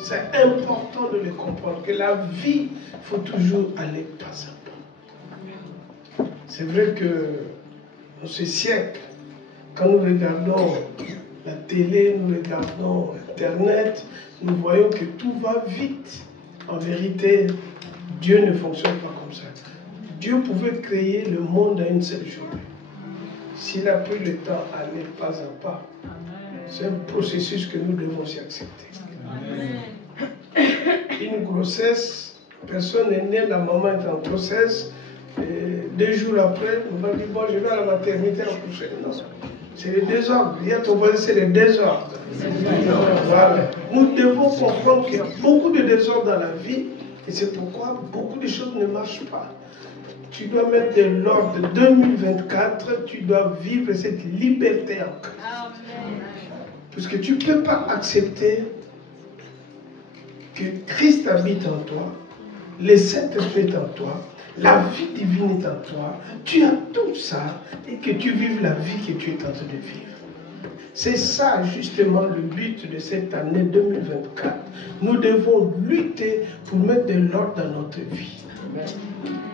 C'est important de les comprendre, que la vie, il faut toujours aller pas à pas. C'est vrai que dans ce siècle, quand nous regardons la télé, nous regardons Internet, nous voyons que tout va vite. En vérité, Dieu ne fonctionne pas comme ça. Dieu pouvait créer le monde à une seule journée. S'il a pris le temps à aller pas à pas, c'est un processus que nous devons aussi accepter. Une grossesse, personne n'est né, la maman est en grossesse, et 2 jours après, on va dire, bon, je vais à la maternité accoucher. Non, c'est le désordre. Il y a ton voisin, c'est le désordre. Voilà. Nous devons comprendre qu'il y a beaucoup de désordre dans la vie, et c'est pourquoi beaucoup de choses ne marchent pas. Tu dois mettre de l'ordre. 2024, tu dois vivre cette liberté en Christ. Parce que tu ne peux pas accepter que Christ habite en toi, le Saint-Esprit est en toi, la vie divine est en toi, tu as tout ça et que tu vives la vie que tu es en train de vivre. C'est ça justement le but de cette année 2024. Nous devons lutter pour mettre de l'ordre dans notre vie.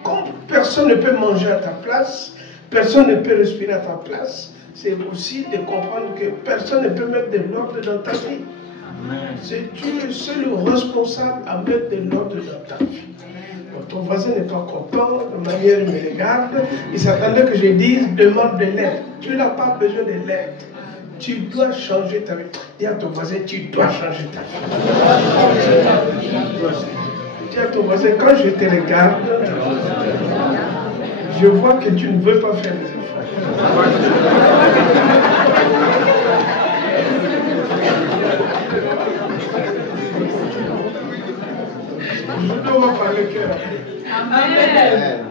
Comme personne ne peut manger à ta place, personne ne peut respirer à ta place, c'est aussi de comprendre que personne ne peut mettre de l'ordre dans ta vie. C'est tu le seul responsable à mettre de l'ordre dans ta vie. Bon, ton voisin n'est pas content, de manière il me regarde, il s'attendait que je dise demande de l'aide. Tu n'as pas besoin de l'aide. Tu dois changer ta vie. Dis à ton voisin, tu dois changer ta vie. Dis à ton voisin, quand je te regarde, je vois que tu ne veux pas faire des efforts. On va parler cœur.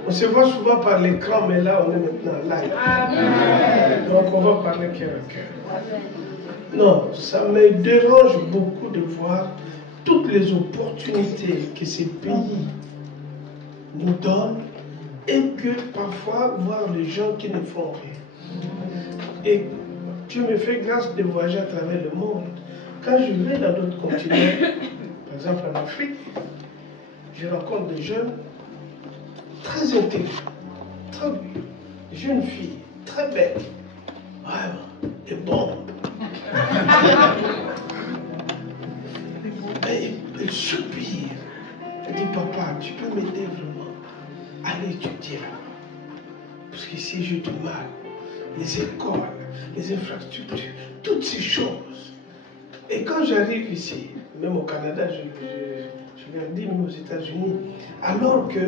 On se voit souvent par l'écran, mais là on est maintenant live. Amen. Donc on va parler cœur à cœur. Non, ça me dérange beaucoup de voir toutes les opportunités que ces pays nous donnent et que parfois voir les gens qui ne font rien. Et Dieu me fait grâce de voyager à travers le monde. Quand je vais dans d'autres continents, par exemple en Afrique, je rencontre des jeunes très intelligents, très jeunes filles, très belles, vraiment, des bombes. Et elles soupirent. Elle dit, papa, tu peux m'aider vraiment à aller étudier là-bas. Parce qu'ici, j'ai du mal. Les écoles, les infrastructures, toutes ces choses. Et quand j'arrive ici, même au Canada, je viens de dire, même aux États-Unis, alors que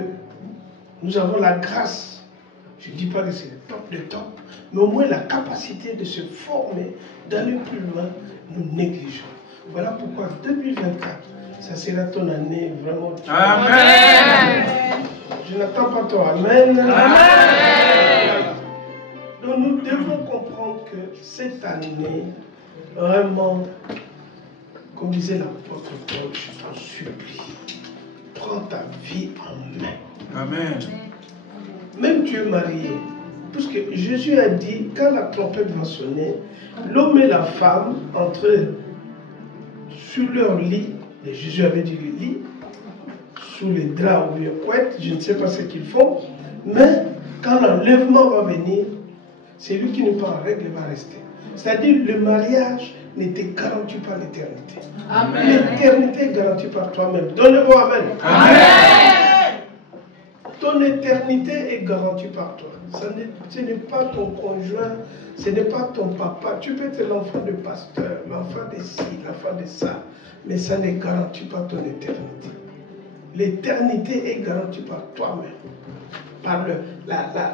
nous avons la grâce, je ne dis pas que c'est le top de top, mais au moins la capacité de se former, d'aller plus loin, nous négligeons. Voilà pourquoi 2024, ça sera ton année vraiment. Amen. Je n'attends pas ton Amen. Amen. Donc nous devons comprendre que cette année, vraiment, comme disait l'apôtre Paul, je t'en supplie, prends ta vie en main. Amen. Même tu es marié, parce que Jésus a dit, quand la trompette va sonner, l'homme et la femme entrent sur leur lit, et Jésus avait dit le lit, sous les draps ou les couettes, je ne sais pas ce qu'ils font, mais quand l'enlèvement va venir, c'est lui qui n'est pas en règle va rester. C'est-à-dire le mariage ne te garantit pas l'éternité. L'éternité est garantie par toi-même. Donnez-moi Amen. Amen. Ton éternité est garantie par toi. Ce n'est pas ton conjoint, ce n'est pas ton papa. Tu peux être l'enfant de pasteur, l'enfant de ci, l'enfant de ça, mais ça ne garantit pas ton éternité. L'éternité est garantie par toi-même. Par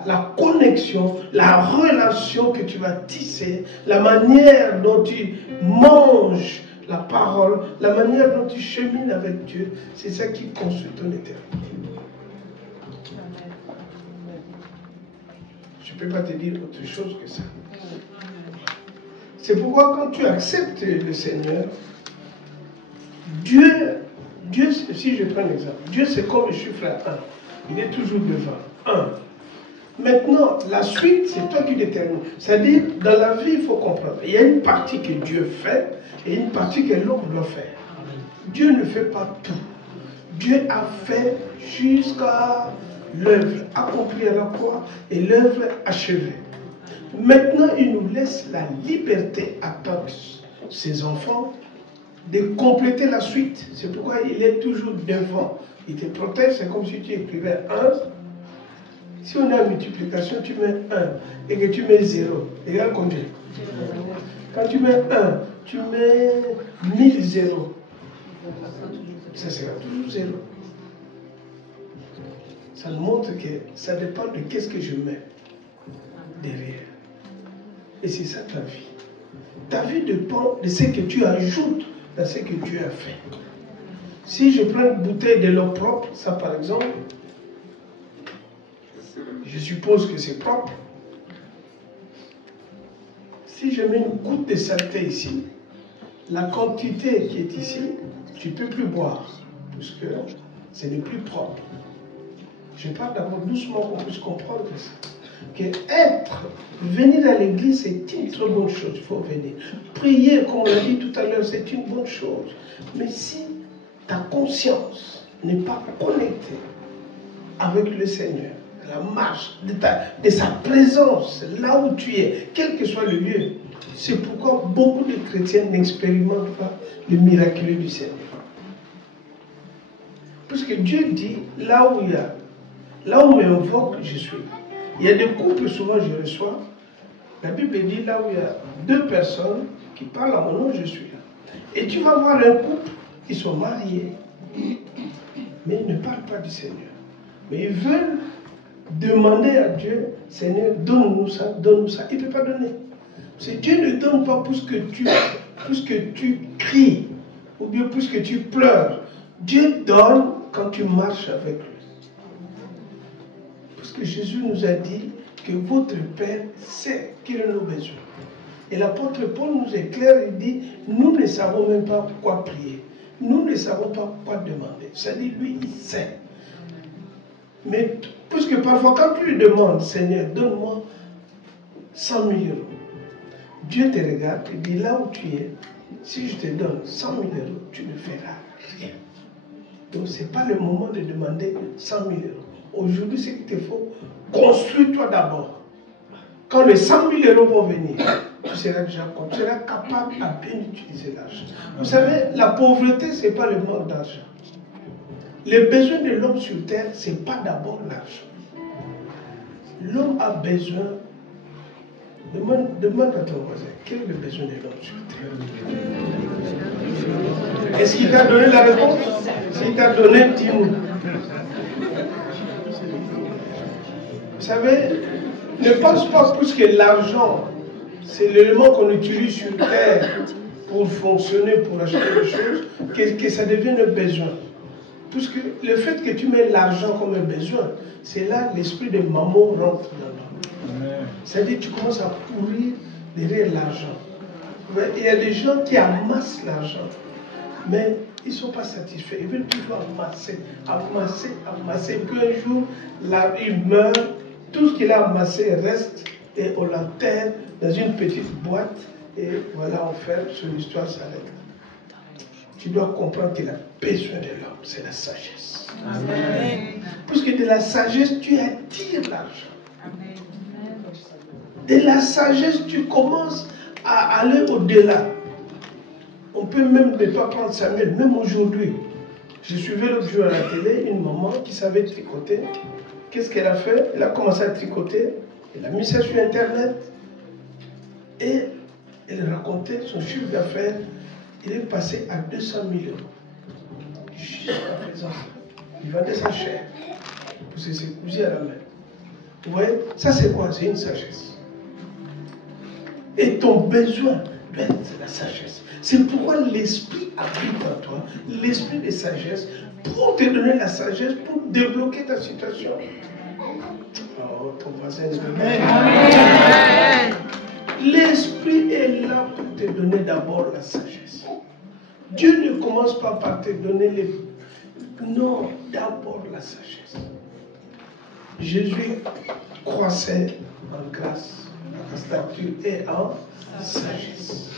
la connexion, la relation que tu vas tisser, la manière dont tu manges la parole, la manière dont tu chemines avec Dieu, c'est ça qui construit ton éternité. Je ne peux pas te dire autre chose que ça. C'est pourquoi quand tu acceptes le Seigneur, Dieu, si je prends l'exemple, Dieu c'est comme le chiffre à 1. Il est toujours devant. 1. Maintenant, la suite, c'est toi qui détermines. C'est-à-dire, dans la vie, il faut comprendre. Il y a une partie que Dieu fait et une partie que l'homme doit faire. Dieu ne fait pas tout. Dieu a fait jusqu'à l'œuvre accomplie à la croix et l'œuvre achevée. Maintenant, il nous laisse la liberté à tous, ses enfants, de compléter la suite. C'est pourquoi il est toujours devant. Il te protège, c'est comme si tu écrivais 1. Si on a une multiplication, tu mets 1 et que tu mets 0. Égale combien? Quand tu mets 1, tu mets 1000 zéros. Ça sera toujours 0. Ça nous montre que ça dépend de qu'est-ce que je mets derrière. Et c'est ça ta vie. Ta vie dépend de ce que tu ajoutes dans ce que Dieu a fait. Si je prends une bouteille de l'eau propre, ça par exemple, je suppose que c'est propre. Si je mets une goutte de saleté ici, la quantité qui est ici, tu ne peux plus boire, puisque ce n'est plus propre. Je parle d'abord doucement qu'on puisse comprendre que venir à l'église, c'est une très bonne chose, il faut venir. Prier, comme on l'a dit tout à l'heure, c'est une bonne chose. Mais si ta conscience n'est pas connectée avec le Seigneur, la marche de sa présence, là où tu es, quel que soit le lieu, c'est pourquoi beaucoup de chrétiens n'expérimentent pas le miraculeux du Seigneur. Parce que Dieu dit, là où on m'invoque, je suis là. Il y a des couples, souvent je reçois, la Bible dit, là où il y a 2 personnes qui parlent à mon nom, je suis là. Et tu vas voir un couple, ils sont mariés, mais ils ne parlent pas du Seigneur. Mais ils veulent demander à Dieu, Seigneur, donne-nous ça, donne-nous ça. Il ne peut pas donner. C'est Dieu ne donne pas puisque tu cries, ou bien puisque tu pleures. Dieu donne quand tu marches avec lui. Parce que Jésus nous a dit que votre Père sait qu'il a nos besoins. Et l'apôtre Paul nous éclaire, il dit, nous ne savons même pas quoi prier. Nous ne savons pas quoi demander. C'est-à-dire, lui, il sait. Mais, puisque parfois, quand tu lui demandes, Seigneur, donne-moi 100 000 euros, Dieu te regarde et dit, là où tu es, si je te donne 100 000 euros, tu ne feras rien. Donc, ce n'est pas le moment de demander 100 000 euros. Aujourd'hui, ce qu'il te faut, construis-toi d'abord. Quand les 100 000 euros vont venir, tu seras déjà tu seras capable à bien utiliser l'argent. Vous savez, la pauvreté, ce n'est pas le manque d'argent. Les besoins de l'homme sur terre, ce n'est pas d'abord l'argent. L'homme a besoin. Demande à ton voisin, quel est le besoin de l'homme sur terre? Est-ce qu'il t'a donné la réponse? S'il t'a donné, dis-nous. Vous savez, ne pense pas plus que l'argent, c'est l'élément qu'on utilise sur terre pour fonctionner, pour acheter des choses, que ça devienne un besoin. Puisque le fait que tu mets l'argent comme un besoin, c'est là l'esprit de maman rentre dedans. C'est-à-dire que tu commences à pourrir derrière l'argent. Il y a des gens qui amassent l'argent, mais ils ne sont pas satisfaits. Ils veulent toujours amasser. Puis un jour, là, ils meurent. Tout ce qu'il a amassé reste et on l'enterre dans une petite boîte. Et voilà, on ferme, son histoire s'arrête. Tu dois comprendre qu'il a besoin de l'homme, c'est la sagesse. Amen. Parce que de la sagesse, tu attires l'argent. De la sagesse, tu commences à aller au-delà. On peut même ne pas prendre Samuel, même aujourd'hui. Je suivais l'autre jour à la télé une maman qui savait tricoter. Qu'est-ce qu'elle a fait? Elle a commencé à tricoter. Elle a mis ça sur Internet. Et elle racontait son chiffre d'affaires. Il est passé à 200 000 euros. Jusqu'à présent. Il vendait ça cher. Parce que c'est cousu à la main. Vous voyez? Ça c'est quoi? C'est une sagesse. Et ton besoin doit être la sagesse. C'est pourquoi l'esprit habite en toi. L'esprit de sagesse. Pour te donner la sagesse, pour débloquer ta situation. Oh, ton voisin est Amen. L'esprit est là pour te donner d'abord la sagesse. Dieu ne commence pas par te donner les... Non, d'abord la sagesse. Jésus croissait en grâce, en stature et en sagesse.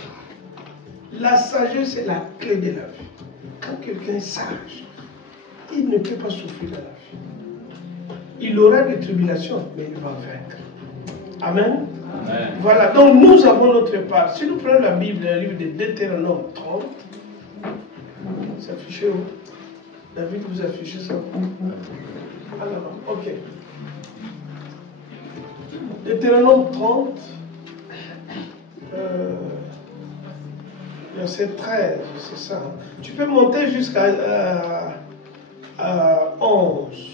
La sagesse est la clé de la vie. Quand quelqu'un est sage, il ne peut pas souffrir dans la vie. Il aura des tribulations, mais il va vaincre. Amen. Amen. Voilà, donc nous avons notre part. Si nous prenons la Bible, le livre de Deutéronome 30, c'est affiché où? David, vous affichez ça? Alors, ok. Deutéronome 30, verset 13, c'est ça. Tu peux monter jusqu'à 11.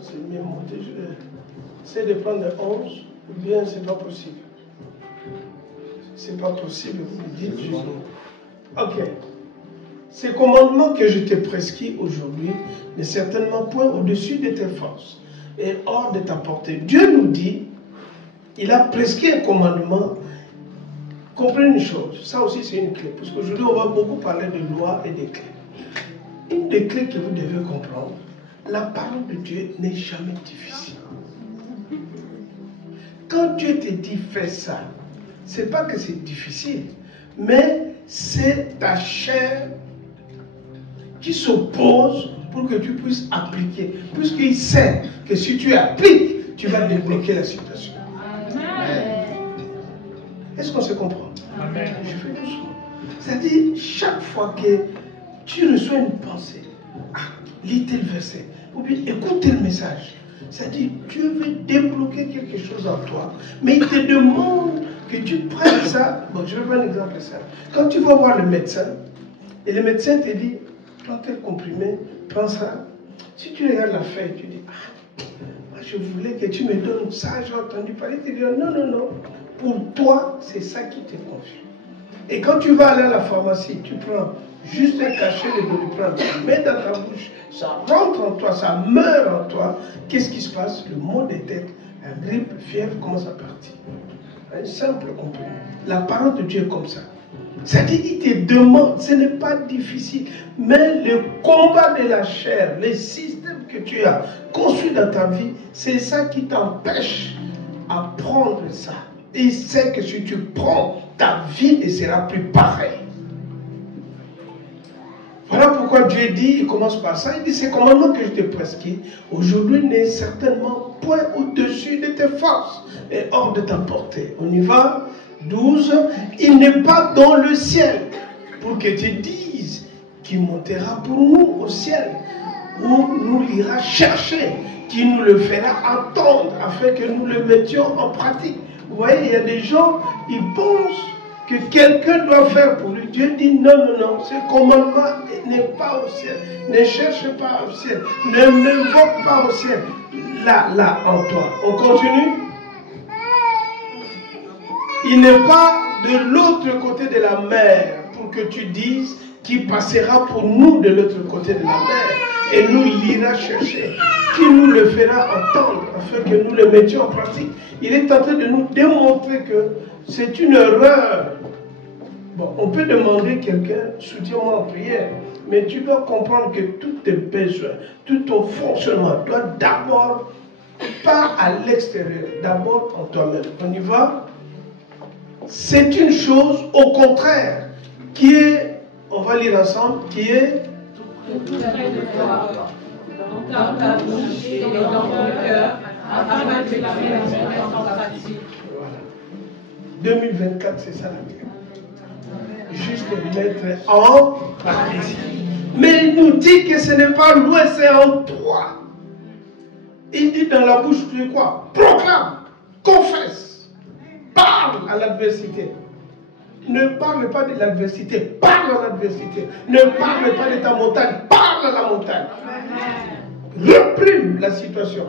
C'est mieux monter. J'essaie de prendre 11, ou bien c'est pas possible. C'est pas possible, vous me dites. Ok. Ces commandements que je t'ai prescrits aujourd'hui n'est certainement point au-dessus de tes forces et hors de ta portée. Dieu nous dit, il a prescrit un commandement. Comprenez une chose, ça aussi c'est une clé, parce qu'aujourd'hui on va beaucoup parler de loi et de clés. Une des clés que vous devez comprendre, la parole de Dieu n'est jamais difficile. Quand Dieu te dit fais ça, c'est pas que c'est difficile, mais c'est ta chair qui s'oppose pour que tu puisses appliquer, puisqu'il sait que si tu appliques, tu vas débloquer la situation. Amen. Est-ce qu'on se comprend? Amen. Je fais doucement. C'est-à-dire, chaque fois que tu reçois une pensée, lis tel verset, ou bien écoute tel message, c'est-à-dire, Dieu veut débloquer quelque chose en toi, mais il te demande que tu prennes ça. Bon, je vais prendre un exemple simple. Quand tu vas voir le médecin, et le médecin te dit, prends tel comprimé, prends ça. Si tu regardes la feuille, tu dis, moi je voulais que tu me donnes ça, j'ai entendu parler, tu dis, non, non, non. Pour toi, c'est ça qui te confie. Et quand tu vas aller à la pharmacie, tu prends juste un cachet de Doliprane, tu le mets dans ta bouche, ça rentre en toi, ça meurt en toi. Qu'est-ce qui se passe? Le mot de tête, la grippe, la fièvre commence à partir. Un simple comprimé. La parole de Dieu est comme ça. C'est-à-dire qu'il te demande, ce n'est pas difficile, mais le combat de la chair, les systèmes que tu as construits dans ta vie, c'est ça qui t'empêche à prendre ça. Et il sait que si tu prends, ta vie ne sera plus pareille. Voilà pourquoi Dieu dit, il commence par ça, il dit, ces commandements que je t'ai prescrits, aujourd'hui n'est certainement point au-dessus de tes forces et hors de ta portée. On y va. 12, il n'est pas dans le ciel pour que tu dises qu'il montera pour nous au ciel, où nous l'ira chercher, qui nous le fera entendre afin que nous le mettions en pratique. Vous voyez, il y a des gens, ils pensent que quelqu'un doit faire pour lui. Dieu dit non, non, non, ce commandement n'est pas au ciel. Ne cherche pas au ciel. Ne m'invoque pas au ciel. Là, en toi. On continue. Il n'est pas de l'autre côté de la mer pour que tu dises qu'il passera pour nous de l'autre côté de la mer et nous l'ira chercher, qui nous le fera entendre afin que nous le mettions en pratique. Il est en train de nous démontrer que c'est une erreur. Bon, on peut demander à quelqu'un, soutiens-moi en prière, mais tu dois comprendre que tous tes besoins, tout ton fonctionnement doit d'abord, pas à l'extérieur, d'abord en toi-même. On y va? C'est une chose, au contraire, qui est, on va lire ensemble, qui est tout près de toi, dans ta bouche et dans ton cœur, afin que tu la mettes en pratique. Voilà. 2024, c'est ça la Bible. Juste mettre en pratique. Mais il nous dit que ce n'est pas loin, c'est en toi. Il dit dans la bouche de quoi? Proclame, confesse. Parle à l'adversité. Ne parle pas de l'adversité, parle à l'adversité. Ne parle pas de ta montagne, parle à la montagne. Reprime la situation.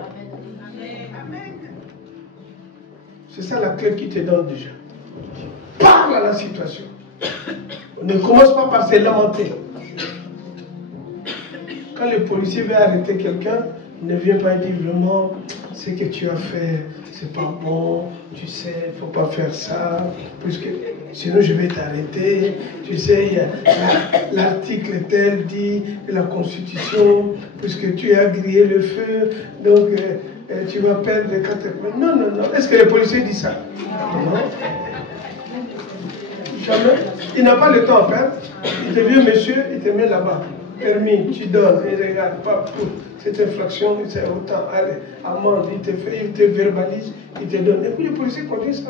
C'est ça la clé qui te donne déjà. Parle à la situation. On ne commence pas par se lamenter. Quand le policier veut arrêter quelqu'un, il ne vient pas dire vraiment ce que tu as fait, c'est pas bon, tu sais, il ne faut pas faire ça, puisque sinon je vais t'arrêter. Tu sais, l'article tel dit de la Constitution, puisque tu as grillé le feu, donc tu vas perdre 4 points. Non, non, non. Est-ce que le policier dit ça? Non. Jamais. Il n'a pas le temps à perdre. Il te vieux monsieur, il te met là-bas. Permis, tu donnes, il regarde, pas pour cette infraction, c'est autant, allez, amende, il te verbalise, il te donne. Et puis le policier continue ça.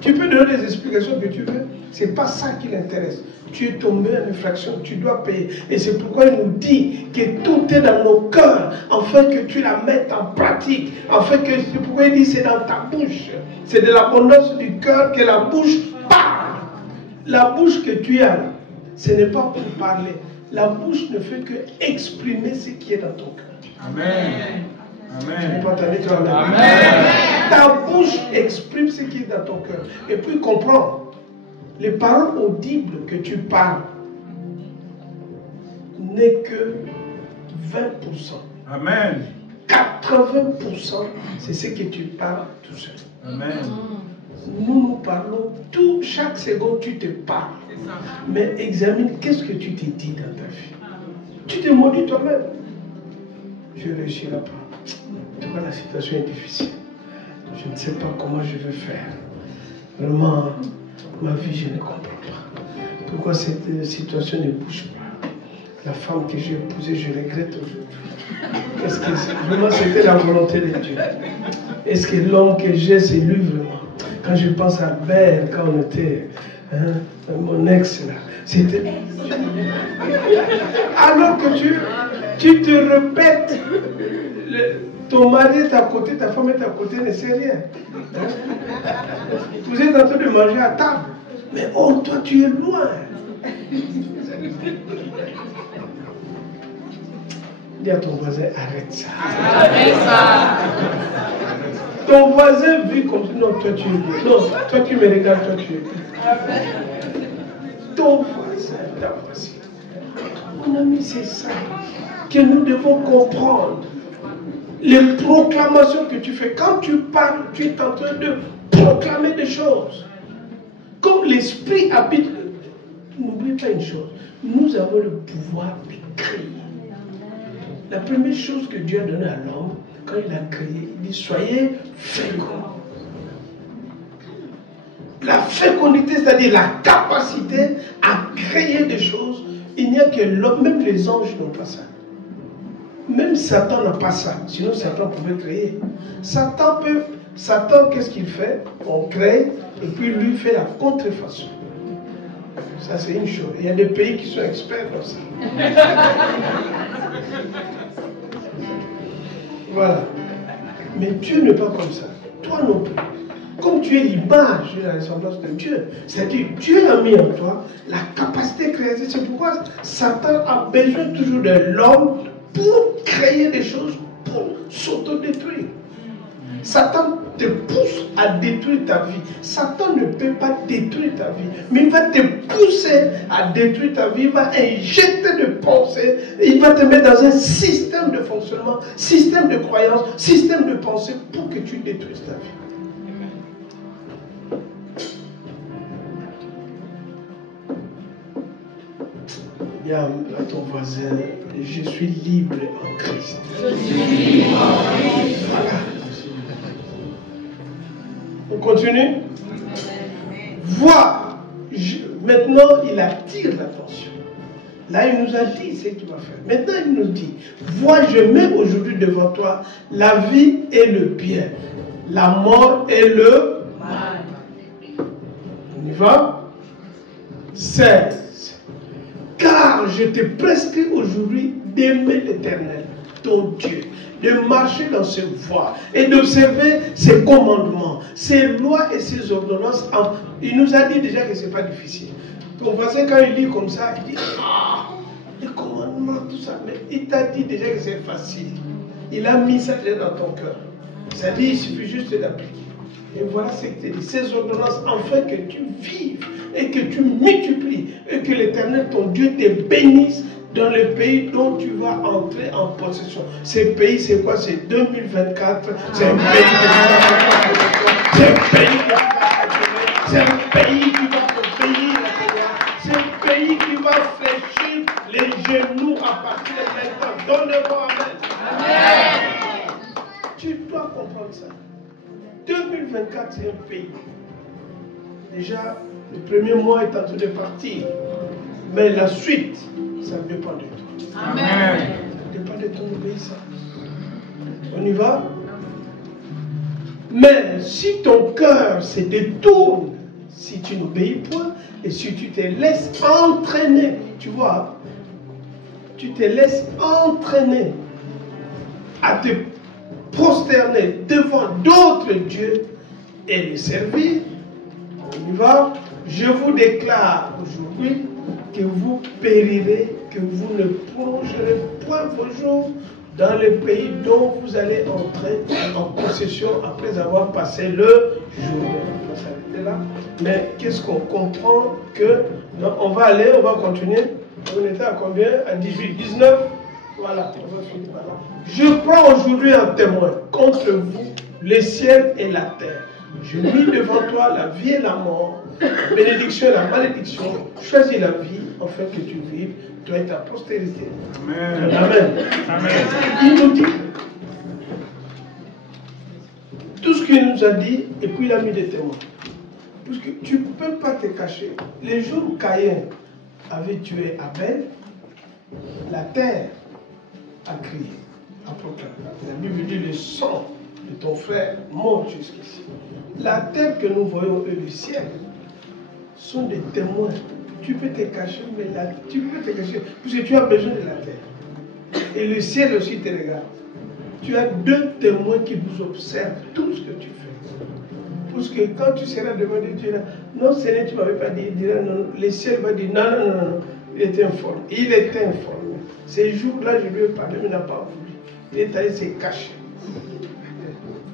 Tu peux donner les explications que tu veux, c'est pas ça qui l'intéresse. Tu es tombé en infraction, tu dois payer. Et c'est pourquoi il nous dit que tout est dans nos cœurs, afin que tu la mettes en pratique. C'est pourquoi il dit c'est dans ta bouche. C'est de l'abondance du cœur que la bouche parle. La bouche que tu as, ce n'est pas pour parler. La bouche ne fait que exprimer ce qui est dans ton cœur. Amen. Amen. Tu n'es pas entendu, toi, amen. Amen. Ta bouche exprime ce qui est dans ton cœur. Et puis comprends, les paroles audibles que tu parles n'est que 20%. Amen. 80%, c'est ce que tu parles tout seul. Amen. Nous parlons tout, chaque seconde tu te parles. Mais examine qu'est-ce que tu t'es dit dans ta vie. Tu te maudis toi-même. Je ne réussirai pas. En tout cas, la situation est difficile. Je ne sais pas comment je vais faire. Vraiment, ma vie, je ne comprends pas. Pourquoi cette situation ne bouge pas? La femme que j'ai épousée, je regrette aujourd'hui. Est-ce que vraiment c'était la volonté de Dieu? Est-ce que l'homme que j'ai, c'est lui vraiment? Quand je pense à Belle, quand on était, mon ex là, c'était... Alors que tu te répètes, ton mari est à côté, ta femme est à côté, ne sait rien. Vous êtes en train de manger à table, mais oh, toi tu es loin. Dis à ton voisin, arrête ça. Arrête ça. Ton voisin vit comme ça. Non, toi tu es bien. Non, toi tu me regardes, toi tu es bien. Ton voisin, ta voisine. Mon ami, c'est ça que nous devons comprendre. Les proclamations que tu fais, quand tu parles, tu es en train de proclamer des choses. Comme l'esprit habite. N'oublie pas une chose, nous avons le pouvoir de créer. La première chose que Dieu a donnée à l'homme, quand il a créé, il dit soyez féconds. La fécondité, c'est-à-dire la capacité à créer des choses, il n'y a que l'homme, même les anges n'ont pas ça. Même Satan n'a pas ça, sinon Satan pouvait créer. Satan, qu'est-ce qu'il fait? On crée, et puis lui fait la contrefaçon. Ça, c'est une chose. Il y a des pays qui sont experts dans ça. Voilà. Mais Dieu n'est pas comme ça. Toi non plus. Comme tu es l'image de la ressemblance de Dieu, c'est-à-dire Dieu a mis en toi la capacité créative. C'est pourquoi Satan a besoin toujours de l'homme pour créer des choses, pour s'autodétruire. Satan te pousse à détruire ta vie. Satan ne peut pas détruire ta vie, mais il va te pousser à détruire ta vie. Il va injecter de pensées, il va te mettre dans un système de fonctionnement, système de croyance, système de pensée pour que tu détruises ta vie. Dis à ton voisin, je suis libre en Christ. Je suis libre en Christ. Voilà. On continue. Vois. Maintenant, il attire l'attention. Là, il nous a dit ce qu'il va faire. Maintenant, il nous dit, vois, je mets aujourd'hui devant toi la vie et le bien, la mort et le mal. On y va? 16. Car je te prescris aujourd'hui d'aimer l'Éternel, ton Dieu, de marcher dans ses voies et d'observer ses commandements, ses lois et ses ordonnances. Il nous a dit déjà que ce n'est pas difficile. Ton voisin, quand il lit comme ça, il dit ah, les commandements, tout ça. Mais il t'a dit déjà que c'est facile. Il a mis ça déjà dans ton cœur. Ça dit, il suffit juste d'appliquer. Et voilà ce que tu dis, ces ordonnances, afin que tu vives et que tu multiplies et que l'Éternel, ton Dieu, te bénisse dans le pays dont tu vas entrer en possession. Ce pays, c'est quoi? C'est 2024. C'est un pays qui va te bénir. C'est un pays qui va fléchir les genoux à partir de maintenant. Donne-moi amen. Amen. Tu dois comprendre ça. 2024, c'est un pays. Déjà, Le premier mois est en train de partir. Mais la suite, ça dépend de toi. Amen. Ça dépend de ton obéissance. On y va? Mais si ton cœur se détourne, si tu n'obéis point, et si tu te laisses entraîner, tu vois, tu te laisses entraîner à te prosterner devant d'autres dieux et les servir, on y va, je vous déclare aujourd'hui que vous périrez, que vous ne plongerez point vos jours dans le pays dont vous allez entrer en possession après avoir passé le jour. On va s'arrêter là. Mais qu'est-ce qu'on comprend que non, on va continuer. On était à combien? À 18, 19. Voilà, on va finir par là. Je prends aujourd'hui un témoin contre vous, le ciel et la terre. Je mis devant toi la vie et la mort, la bénédiction et la malédiction. Choisis la vie afin que tu vives, toi et ta postérité. Amen. Amen. Amen. Il nous dit tout ce qu'il nous a dit, et puis il a mis des témoins. Parce que tu ne peux pas te cacher. Les jours où Caïn avait tué Abel, la terre a crié. La Bible dit le sang de ton frère monte jusqu'ici. La terre que nous voyons et le ciel sont des témoins. Tu peux te cacher, mais là, tu peux te cacher, parce que tu as besoin de la terre. Et le ciel aussi te regarde. Tu as deux témoins qui vous observent tout ce que tu fais. Parce que quand tu seras devant Dieu, tu diras, non Seigneur, tu ne m'avais pas dit, il dira, non, le ciel va dire, non, non, non, non. Il était informé. Il était informé. Ces jours-là, je lui ai parlé, mais il n'a pas voulu. Il est allé se cacher.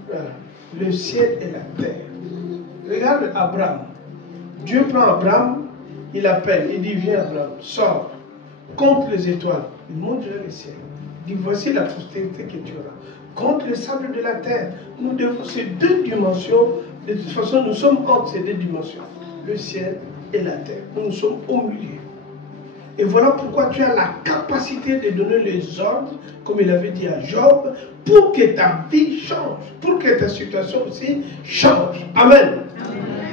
Voilà. Le ciel et la terre. Regarde Abraham. Dieu prend Abraham, il appelle, il dit, viens Abraham, sors, compte les étoiles. Il monte vers le ciel. Il dit, voici la postérité que tu auras. Compte le sable de la terre. Nous devons ces deux dimensions, de toute façon, nous sommes entre ces deux dimensions, le ciel et la terre. Nous sommes au milieu. Et voilà pourquoi tu as la capacité de donner les ordres, comme il avait dit à Job, pour que ta vie change, pour que ta situation aussi change. Amen.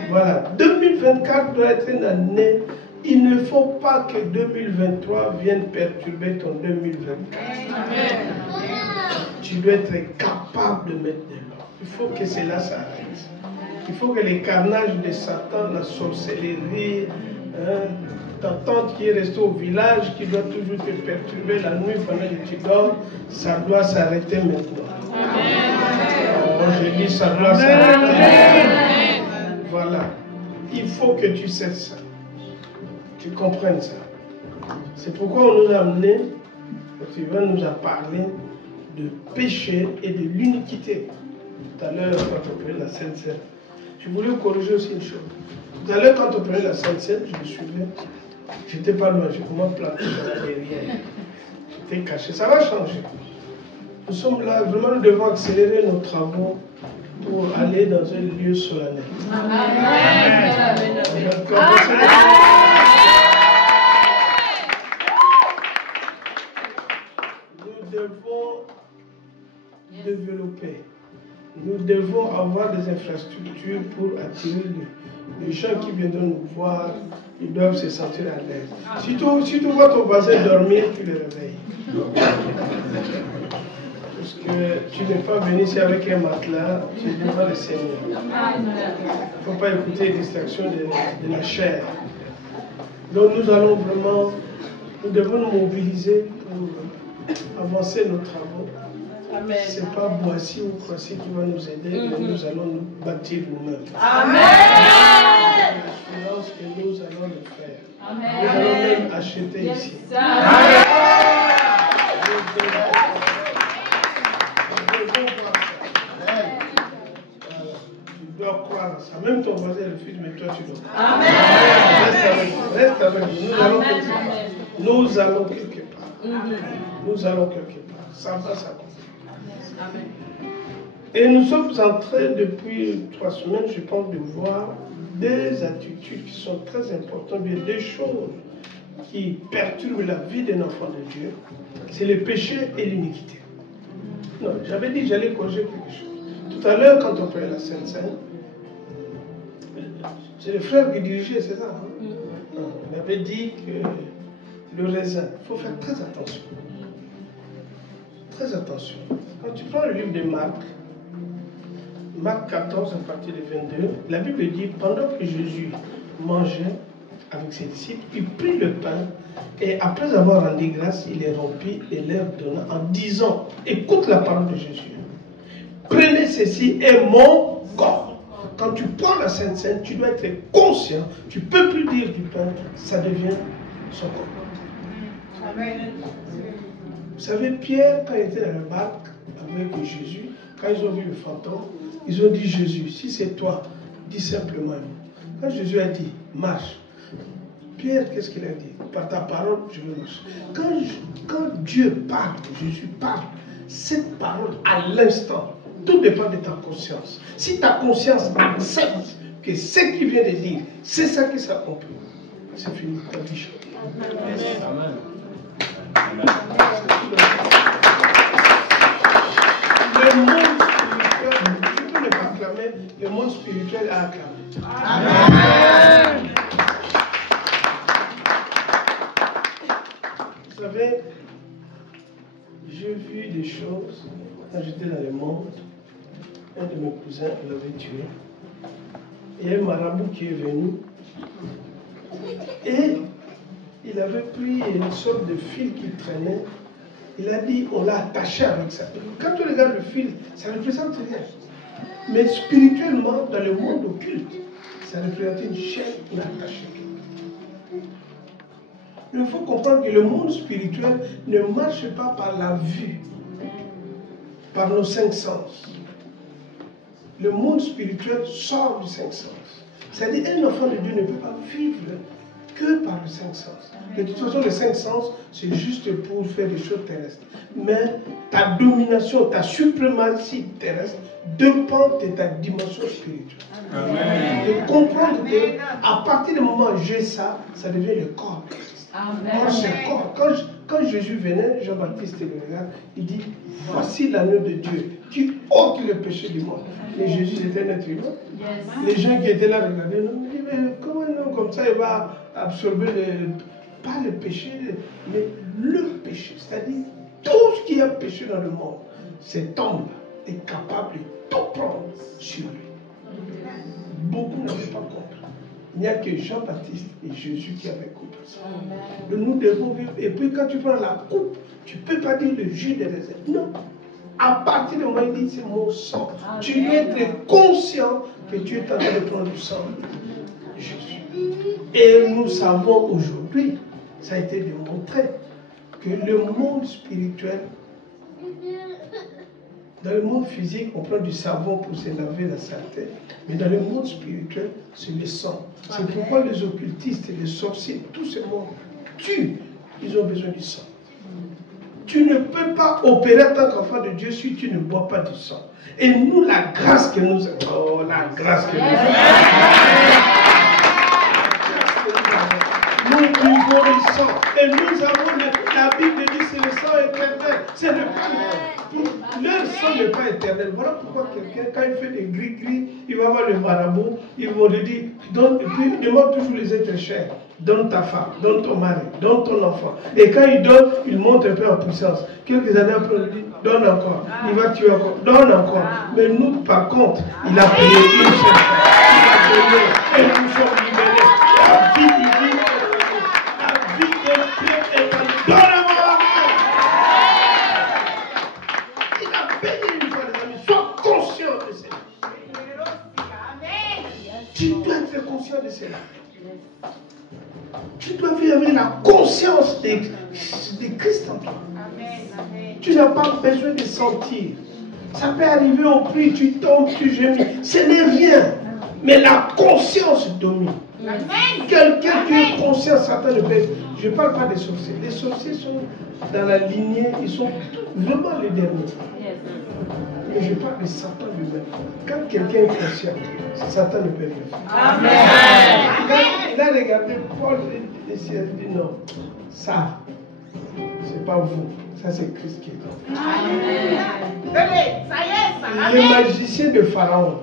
Voilà, 2024 doit être une année. Il ne faut pas que 2023 vienne perturber ton 2024. Amen. Tu dois être capable de mettre de l'ordre. Il faut que cela s'arrête. Il faut que les carnages de Satan, la sorcellerie, ta tante qui est restée au village, qui doit toujours te perturber la nuit pendant que tu dors, ça doit s'arrêter maintenant. Moi je dis ça doit s'arrêter. Voilà. Il faut que tu sais ça. Tu comprennes ça. C'est pourquoi on nous a amené, Sylvain nous a parlé de péché et de l'iniquité. Tout à l'heure, quand on prenait la Sainte Seine, je voulais vous corriger aussi une chose. Tout à l'heure, quand on prenait la Sainte Seine, je me souviens, j'étais pas loin, j'ai commencé à planter derrière. J'étais caché. Ça va changer. Nous sommes là, vraiment, nous devons accélérer nos travaux pour aller dans un lieu solennel. Amen. Nous devons développer. Nous devons avoir des infrastructures pour attirer les gens qui viendront nous voir. Ils doivent se sentir à l'aise. Si tu vois ton voisin dormir, tu le réveilles. Parce que tu n'es pas venu ici avec un matelas, tu es devant le Seigneur. Il ne faut pas écouter les distractions de la chair. Donc nous allons vraiment, nous devons nous mobiliser pour avancer nos travaux. Ce n'est pas Boissy ou Croissy qui va nous aider, mais nous allons nous bâtir nous-mêmes. Amen. L'assurance que nous allons le faire. Amen. Nous allons même acheter ici. Amen. Tu dois croire à ça. Même ton voisin refuse, mais toi tu dois. Amen. Reste avec nous. Nous allons quelque part. Nous allons quelque part. Ça va s'accomplir. Et nous sommes en train, depuis 3 semaines, je pense, de voir des attitudes qui sont très importantes, bien des choses qui perturbent la vie d'un enfant de Dieu. C'est le péché et l'iniquité. Non, j'avais dit que j'allais corriger quelque chose. Tout à l'heure, quand on prenait la Sainte Seine, C'est le frère qui dirigeait, c'est ça. Hein? Il avait dit que le raisin, il faut faire très attention. Très attention. Quand tu prends le livre de Marc 14, à partir de 22, la Bible dit, pendant que Jésus mangeait avec ses disciples, il prit le pain et après avoir rendu grâce, il les rompit et leur donna en disant, écoute la parole de Jésus, prenez ceci et mon corps. Quand tu prends la Sainte Seine, tu dois être conscient, tu ne peux plus dire du pain, ça devient son corps. Amen. Vous savez, Pierre, quand il était dans le barque avec Jésus, quand ils ont vu le fantôme, ils ont dit, Jésus, si c'est toi, dis simplement un mot. Quand Jésus a dit, marche, Pierre, qu'est-ce qu'il a dit? Par ta parole, je vais marcher. Quand Dieu parle, Jésus parle, cette parole, à l'instant, tout dépend de ta conscience. Si ta conscience accepte que ce qu'il vient de dire, c'est ça qui s'accomplit, c'est fini, ta vie change. Amen. Le monde spirituel, tu peux ne pas acclamer, le monde spirituel a acclamé. Amen. Vous savez, j'ai vu des choses quand j'étais dans le monde. Un de mes cousins l'avait tué. Il y a un marabout qui est venu et il avait pris une sorte de fil qui traînait. Il a dit, on l'a attaché avec ça. Quand tu regardes le fil, ça ne représente rien. Mais spirituellement, dans le monde occulte, ça représente une chaîne qui est attachée. Il faut comprendre que le monde spirituel ne marche pas par la vue, par nos cinq sens. Le monde spirituel sort du cinq sens. C'est-à-dire qu'un enfant de Dieu ne peut pas vivre que par le cinq sens. De toute façon, le cinq sens, c'est juste pour faire des choses terrestres. Mais ta domination, ta suprématie terrestre dépend de ta dimension spirituelle. Amen. De comprendre qu'à partir du moment où j'ai ça, ça devient le corps de Christ. Quand Jésus venait, Jean-Baptiste le regarde, il dit, voici l'agneau de Dieu qui ôte le péché du monde. Mais Jésus était un être humain. Yes. Les gens qui étaient là regardaient, non, mais comment un homme comme ça, il va absorber pas le péché, mais le péché. C'est-à-dire, tout ce qui a péché dans le monde, cet homme est capable de tout prendre sur lui. Beaucoup n'avaient pas compris. Il n'y a que Jean-Baptiste et Jésus qui avaient compris ça. Nous devons vivre. Et puis quand tu prends la coupe, tu ne peux pas dire le jus de raisin. Non. À partir du moment où il dit c'est mon sang, tu dois être conscient que tu es en train de prendre du sang de Jésus. Et nous savons aujourd'hui, ça a été démontré, que le monde spirituel, dans le monde physique, on prend du savon pour se laver la saleté. Mais dans le monde spirituel, c'est le sang. C'est pourquoi les occultistes et les sorciers, tout ce monde, ils ont besoin du sang. Tu ne peux pas opérer en tant qu'enfant de Dieu si tu ne bois pas du sang. Et nous, la grâce que nous avons, oh, la grâce que nous avons, nous buvons du sang. Et nous avons, la Bible dit, c'est le sang éternel. C'est le pain. Leur sang n'est pas éternel. Voilà pourquoi quelqu'un, quand il fait des gris-gris, il va voir le marabout, il va lui dire, et puis il demande toujours les êtres chers. Donne ta femme, donne ton mari, donne ton enfant. Et quand il donne, il monte un peu en puissance. Quelques années après, on dit, donne encore. Il va tuer encore, donne encore. Mais nous, par contre, il a payé une seule fois. Il a donné et nous sommes libérés. La vie divine, la vie de Dieu est en donne-moi. Il a payé une fois, les amis. Sois conscient de cela. Tu dois être conscient de cela. Tu dois vivre avec la conscience de Christ en toi. Amen. Tu n'as pas besoin de sentir. Ça peut arriver au prix, tu tombes, tu gémis. Ce n'est rien. Mais la conscience domine. Quelqu'un qui est conscient, Satan ne peut. Je ne parle pas des sorciers. Les sorciers sont dans la lignée, ils sont vraiment les derniers. Mais je parle de Satan lui-même. Quand quelqu'un est conscient, Satan ne peut rien faire. Amen. Il a regardé Paul et il a dit non, ça, c'est pas vous, ça c'est Christ qui est là. Les magiciens de Pharaon,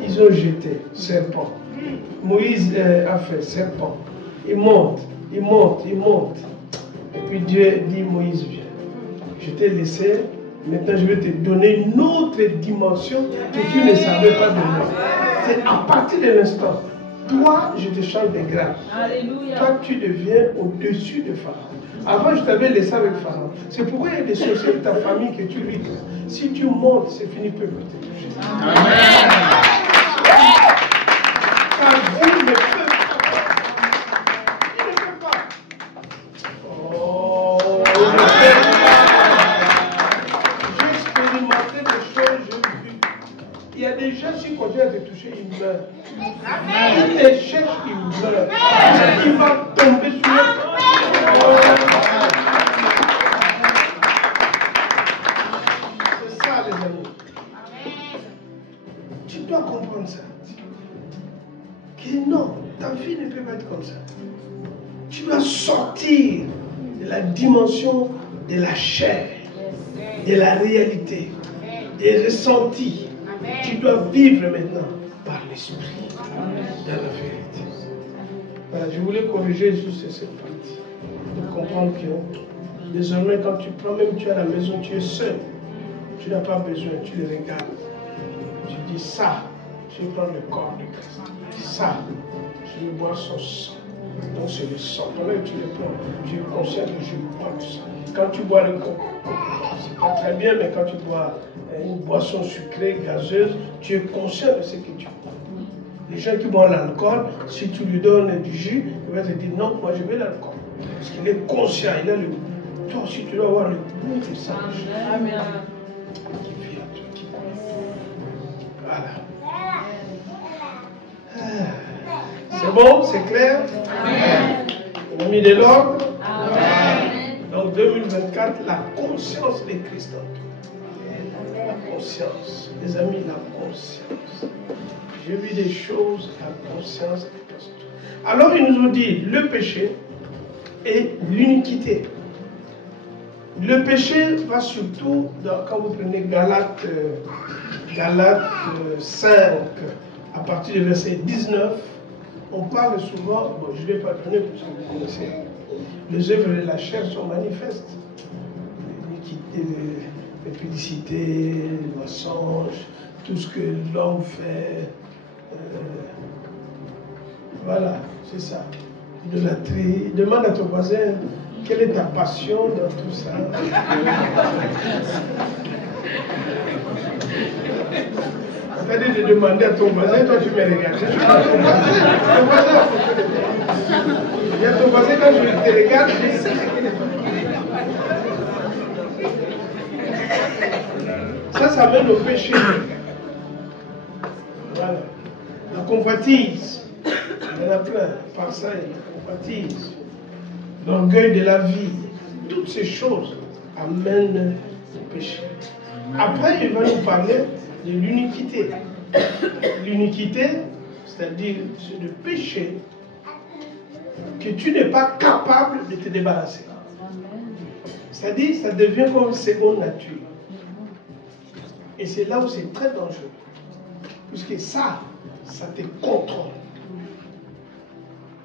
ils ont jeté serpent. Moïse a fait serpent. Il monte, il monte, il monte. Et puis Dieu dit, Moïse, viens. Je t'ai laissé, maintenant je vais te donner une autre dimension que tu ne savais pas donner. C'est à partir de l'instant, toi, je te change des grades. Alléluia. Toi, tu deviens au-dessus de Pharaon. Avant, je t'avais laissé avec Pharaon. C'est pourquoi il y a des sorciers de ta famille que tu lui donnes. Si tu montes, c'est fini, peu pour te toucher. Amen. Ta vie ne peut pas. Il ne peut pas. Oh, il ne peut pas. J'ai expérimenté des choses, j'ai vu. Il y a des gens qui continuent à te toucher, ils meurent. Il les cherche, ils meurent. Il va tomber sur eux. C'est ça, les amis. Tu dois comprendre ça. Que non, ta vie ne peut pas être comme ça. Tu dois sortir de la dimension de la chair, de la réalité, des ressentis. Tu dois vivre maintenant par l'esprit, dans la vérité. Voilà, je voulais corriger juste cette partie. De comprendre que désormais, quand tu prends, même tu es à la maison, tu es seul. Tu n'as pas besoin, tu le regardes. Tu dis ça, je prends le corps de Christ. Ça, je vais boire son sang. Donc c'est le sang. Pendant que tu le prends, tu es conscient que je bois du sang. Quand tu bois le coco, c'est pas très bien, mais quand tu bois une boisson sucrée, gazeuse, tu es conscient de ce que tu bois. Les gens qui boivent l'alcool, si tu lui donnes du jus, il va te dire non, moi je veux l'alcool. Parce qu'il est conscient, il a le goût. Toi aussi tu dois avoir le goût de ça. Amen. Qui vit à toi, qui boit. Voilà. C'est bon, c'est clair? Amen. On a mis de l'ordre? Amen. Donc 2024, la conscience de Christ en toi. La conscience. Les amis, la conscience. J'ai vu des choses, la conscience est partout. Alors il nous ont dit le péché et l'iniquité. Le péché va surtout, quand vous prenez Galates 5, à partir du verset 19, on parle souvent, bon, je ne vais pas donner parce que vous connaissez, les œuvres de la chair sont manifestes. L'iniquité, l'impudicité, le mensonge, tout ce que l'homme fait. Voilà, c'est ça. Idolâtrie. Demande à ton voisin quelle est ta passion dans tout ça. C'est-à-dire de demander à ton voisin, toi tu me regardes. Je suis pas ton voisin. Il y a ton voisin, quand je te regarde, je sais ce qu'il est. Ça mène au péché. Voilà. La convoitise. Il y en a plein. Par ça, il y a la convoitise. L'orgueil de la vie. Toutes ces choses amènent au péché. Après, il va nous parler de l'iniquité. L'iniquité, c'est-à-dire c'est le péché que tu n'es pas capable de te débarrasser. C'est-à-dire ça devient comme une seconde nature. Et c'est là où c'est très dangereux. Puisque ça te contrôle.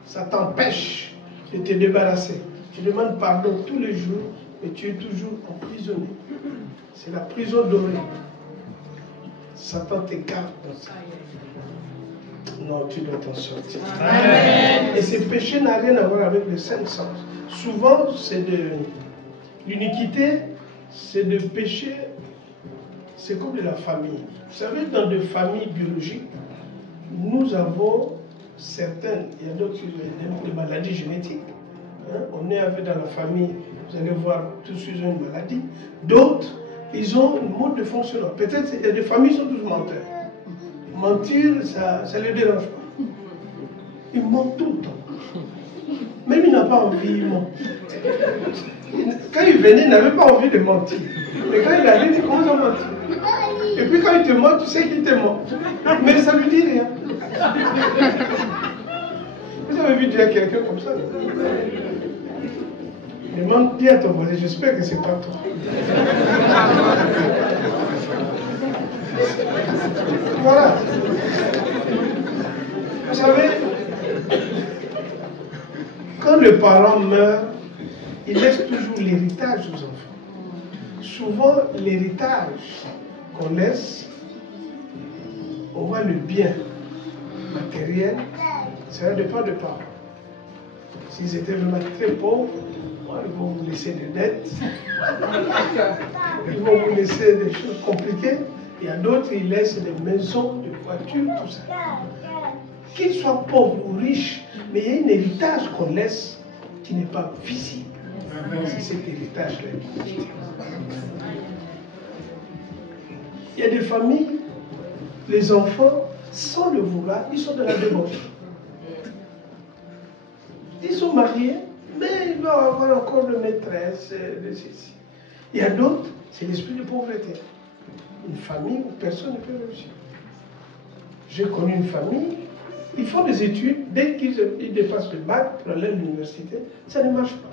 Ça t'empêche de te débarrasser. Tu demandes pardon tous les jours, mais tu es toujours emprisonné. C'est la prison dorée. Satan t'écarte dans ça. Non, tu dois t'en sortir. Amen. Et ce péché n'a rien à voir avec le cinq sens. Souvent, c'est de l'iniquité, c'est de péché, c'est comme de la famille. Vous savez, dans des familles biologiques, nous avons certaines, il y a d'autres des maladies génétiques. Hein? On est avec dans la famille, vous allez voir, tous ils ont une maladie. D'autres, ils ont un mode de fonctionnement. Peut-être il y a des familles qui sont tous menteurs. Mentir, ça ne les dérange pas. Ils mentent tout le temps. Même il n'a pas envie, il ment. Quand il venait, il n'avait pas envie de mentir. Mais quand il arrive, il commence à mentir. Et puis quand il te ment, tu sais qu'il te ment. Mais ça ne lui dit rien. Vous avez vu déjà quelqu'un comme ça? Demande, dis à ton voisin, j'espère que ce n'est pas toi. Voilà. Vous savez, quand le parent meurt, il laisse toujours l'héritage aux enfants. Souvent, l'héritage qu'on laisse, on voit le bien matériel, ça dépend des parents. S'ils étaient vraiment très pauvres, ils vont vous laisser des dettes, ils vont vous laisser des choses compliquées. Il y a d'autres, ils laissent des maisons, des voitures, tout ça. Qu'ils soient pauvres ou riches, mais il y a un héritage qu'on laisse qui n'est pas visible. C'est cet héritage-là. Il y a des familles, les enfants, sans le vouloir, ils sont de la débauche. Ils sont mariés, mais ils doivent avoir encore de maîtresse, de ceci. Il y a d'autres, c'est l'esprit de pauvreté. Une famille où personne ne peut réussir. J'ai connu une famille, ils font des études, dès qu'ils dépassent le bac pour aller à l'université, ça ne marche pas.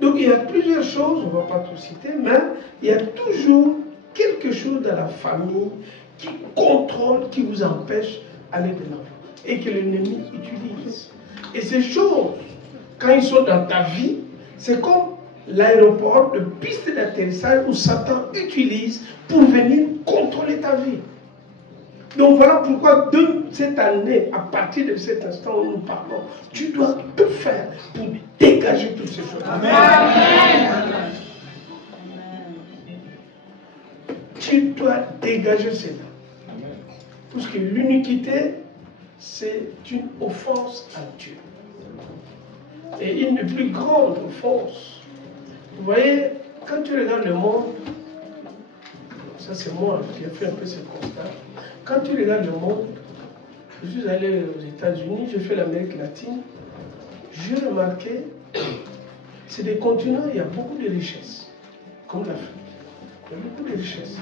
Donc il y a plusieurs choses, on ne va pas tout citer, mais il y a toujours quelque chose dans la famille qui contrôle, qui vous empêche d'aller de l'avant et que l'ennemi utilise. Et ces choses, quand ils sont dans ta vie, c'est comme l'aéroport, de piste d'atterrissage où Satan utilise pour venir contrôler ta vie. Donc voilà pourquoi de cette année, à partir de cet instant où nous parlons, tu dois tout faire pour dégager toutes ces choses. Amen. Amen. Tu dois dégager cela. Parce que l'iniquité, c'est une offense à Dieu. Et une des plus grandes offenses. Vous voyez, quand tu regardes le monde, ça c'est moi qui ai fait un peu ce constat. Quand tu regardes le monde, je suis allé aux États-Unis, j'ai fait l'Amérique latine, j'ai remarqué, c'est des continents, il y a beaucoup de richesses, comme l'Afrique. Il y a beaucoup de richesses.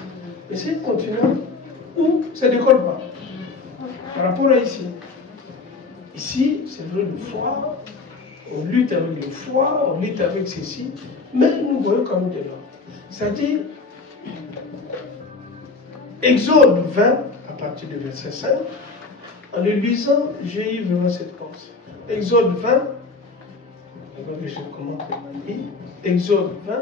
Mais c'est un continent où ça ne décolle pas. Par rapport à ici. Ici, c'est vrai le foie, on lutte avec le foie, on lutte avec ceci, mais nous voyons quand même de l'ordre. C'est-à-dire, Exode 20, à partir du verset 5, en le lisant, j'ai eu vraiment cette pensée. Exode 20, je commence à lire. Exode 20.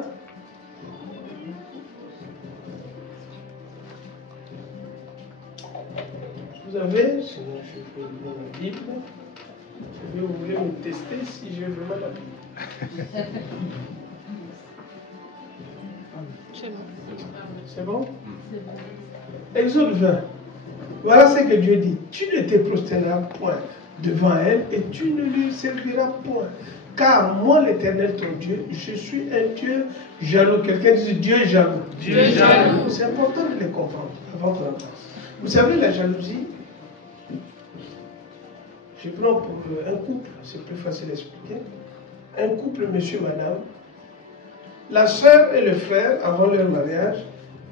Vous avez, sinon je peux vous donner la Bible. Si vous voulez me tester si j'ai vraiment la Bible. C'est bon. C'est bon? Exode 20. Voilà ce que Dieu dit. Tu ne te prosterneras point devant elle et tu ne lui serviras point. Car moi, l'Éternel, ton Dieu, je suis un Dieu jaloux. Quelqu'un dit Dieu est jaloux. Dieu est jaloux. C'est important de les comprendre avant qu'on en passe. Vous savez, la jalousie, je prends pour un couple, c'est plus facile à expliquer. Un couple, monsieur, madame, la sœur et le frère, avant leur mariage,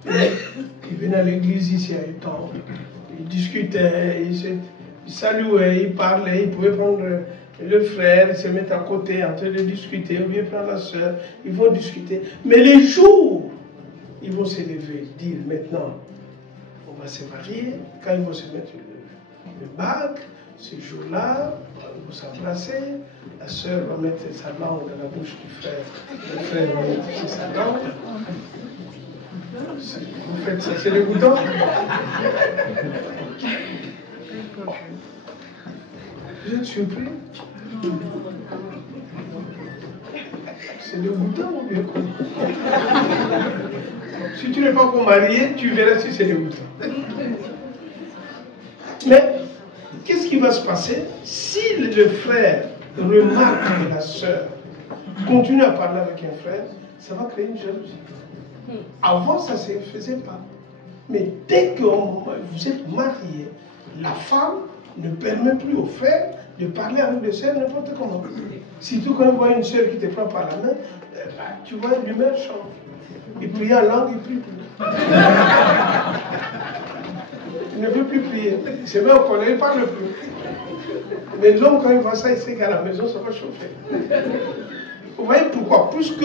ils venaient à l'église ici à Eton. Ils discutaient, ils saluaient, ils parlaient, ils pouvaient prendre le frère, ils se mettent à côté en train de discuter, ou bien prendre la sœur, ils vont discuter. Mais les jours, ils vont se lever, dire maintenant, on va se marier, quand ils vont se mettre le bac, ce jour-là, ils vont s'embrasser, la sœur va mettre sa langue dans la bouche du frère, le frère va mettre sa langue. Vous faites ça, c'est dégoûtant. Vous êtes surpris? C'est dégoûtant ou bien quoi? Si tu n'es pas encore marié, tu verras si c'est dégoûtant. Mais qu'est-ce qui va se passer si le frère remarque que la sœur continue à parler avec un frère? Ça va créer une jalousie. Avant, ça ne se faisait pas. Mais dès que vous êtes marié, la femme ne permet plus au frère de parler avec le sœur n'importe comment. Surtout quand on voit une sœur qui te prend par la main, tu vois l'humeur change. Il prie en langue, il prie plus. Il ne veut plus prier. C'est même qu'on ne parle plus. Mais l'homme, quand il voit ça, il sait qu'à la maison, ça va chauffer. Vous voyez pourquoi? Puisque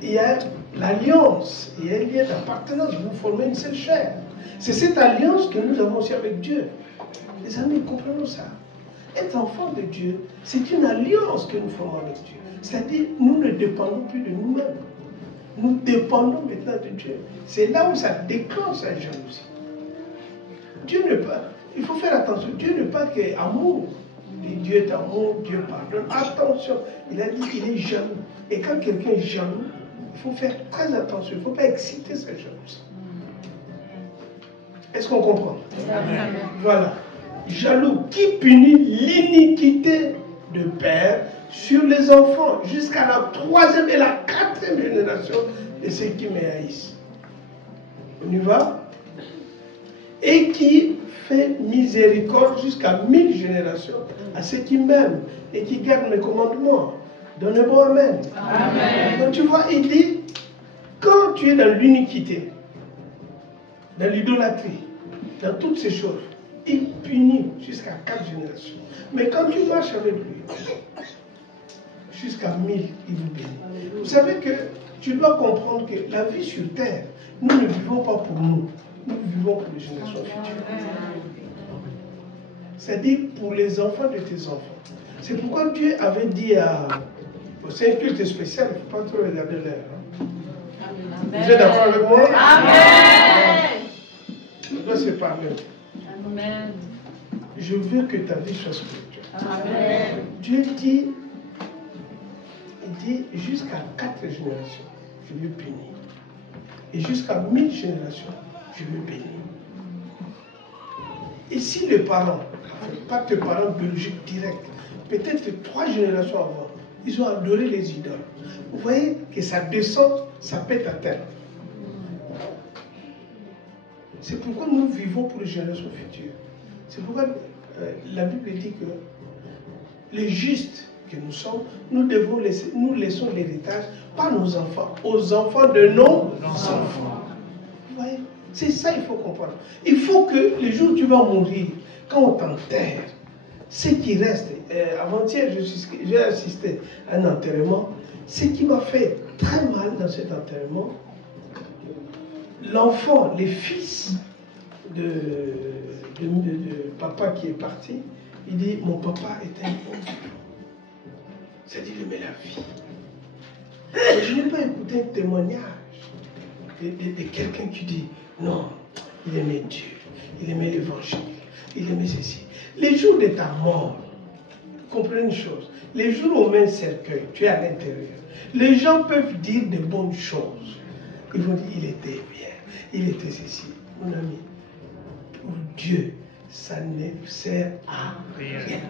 il y a l'alliance, il y a un lien d'appartenance, vous formez une seule chair. C'est cette alliance que nous avons aussi avec Dieu. Les amis, comprenons ça. Être enfant de Dieu, c'est une alliance que nous formons avec Dieu. C'est-à-dire, nous ne dépendons plus de nous-mêmes. Nous dépendons maintenant de Dieu. C'est là où ça déclenche la jalousie. Dieu ne parle. Il faut faire attention. Dieu ne parle qu'amour. Dieu est amour, Dieu pardonne. Attention, il a dit qu'il est jaloux. Et quand quelqu'un est jaloux, il faut faire très attention. Il ne faut pas exciter sa jalousie. Est-ce qu'on comprend? Amen. Voilà. Jaloux qui punit l'iniquité de père sur les enfants jusqu'à la 3e et la 4e génération de ceux qui me haïssent. On y va? Et qui fait miséricorde jusqu'à 1000 générations à ceux qui m'aiment et qui gardent mes commandements. Donne un bon amen. Amen. Donc tu vois, il dit, quand tu es dans l'iniquité, dans l'idolâtrie, dans toutes ces choses, il punit jusqu'à 4 générations. Mais quand tu marches avec lui, jusqu'à 1000, il vous bénit. Vous savez que tu dois comprendre que la vie sur terre, nous ne vivons pas pour nous. Nous vivons pour les générations futures. C'est-à-dire pour les enfants de tes enfants. C'est pourquoi Dieu avait dit à... C'est un culte spécial, il ne faut pas trop regarder l'air. Hein? Vous êtes d'accord avec moi? Amen. On doit se parler. Amen. Je veux que ta vie soit spirituelle. Amen. Dieu dit, il dit jusqu'à 4 générations, je vais bénir. Et jusqu'à 1000 générations, je vais bénir. Et si les parents, pas tes parents biologiques directs, peut-être 3 générations avant, ils ont adoré les idoles. Vous voyez que ça descend, ça pète à terre. C'est pourquoi nous vivons pour les générations futures. C'est pourquoi la Bible dit que les justes que nous sommes, nous laissons l'héritage, pas nos enfants, aux enfants de nos enfants. Vous voyez? C'est ça qu'il faut comprendre. Il faut que le jour où tu vas mourir, quand on t'enterre, ce qui reste, avant-hier j'ai assisté à un enterrement, ce qui m'a fait très mal dans cet enterrement, l'enfant, les fils de papa qui est parti, il dit, mon papa était un bon vivant. C'est-à-dire, il aimait la vie. Mais je n'ai pas écouté un témoignage de quelqu'un qui dit, non, il aimait Dieu, il aimait l'évangile, il aimait ceci. Les jours de ta mort, comprenez une chose, les jours où on met un cercueil, tu es à l'intérieur, les gens peuvent dire de bonnes choses. Ils vont dire, il était bien, il était ceci. Mon ami, pour Dieu, ça ne sert à rien.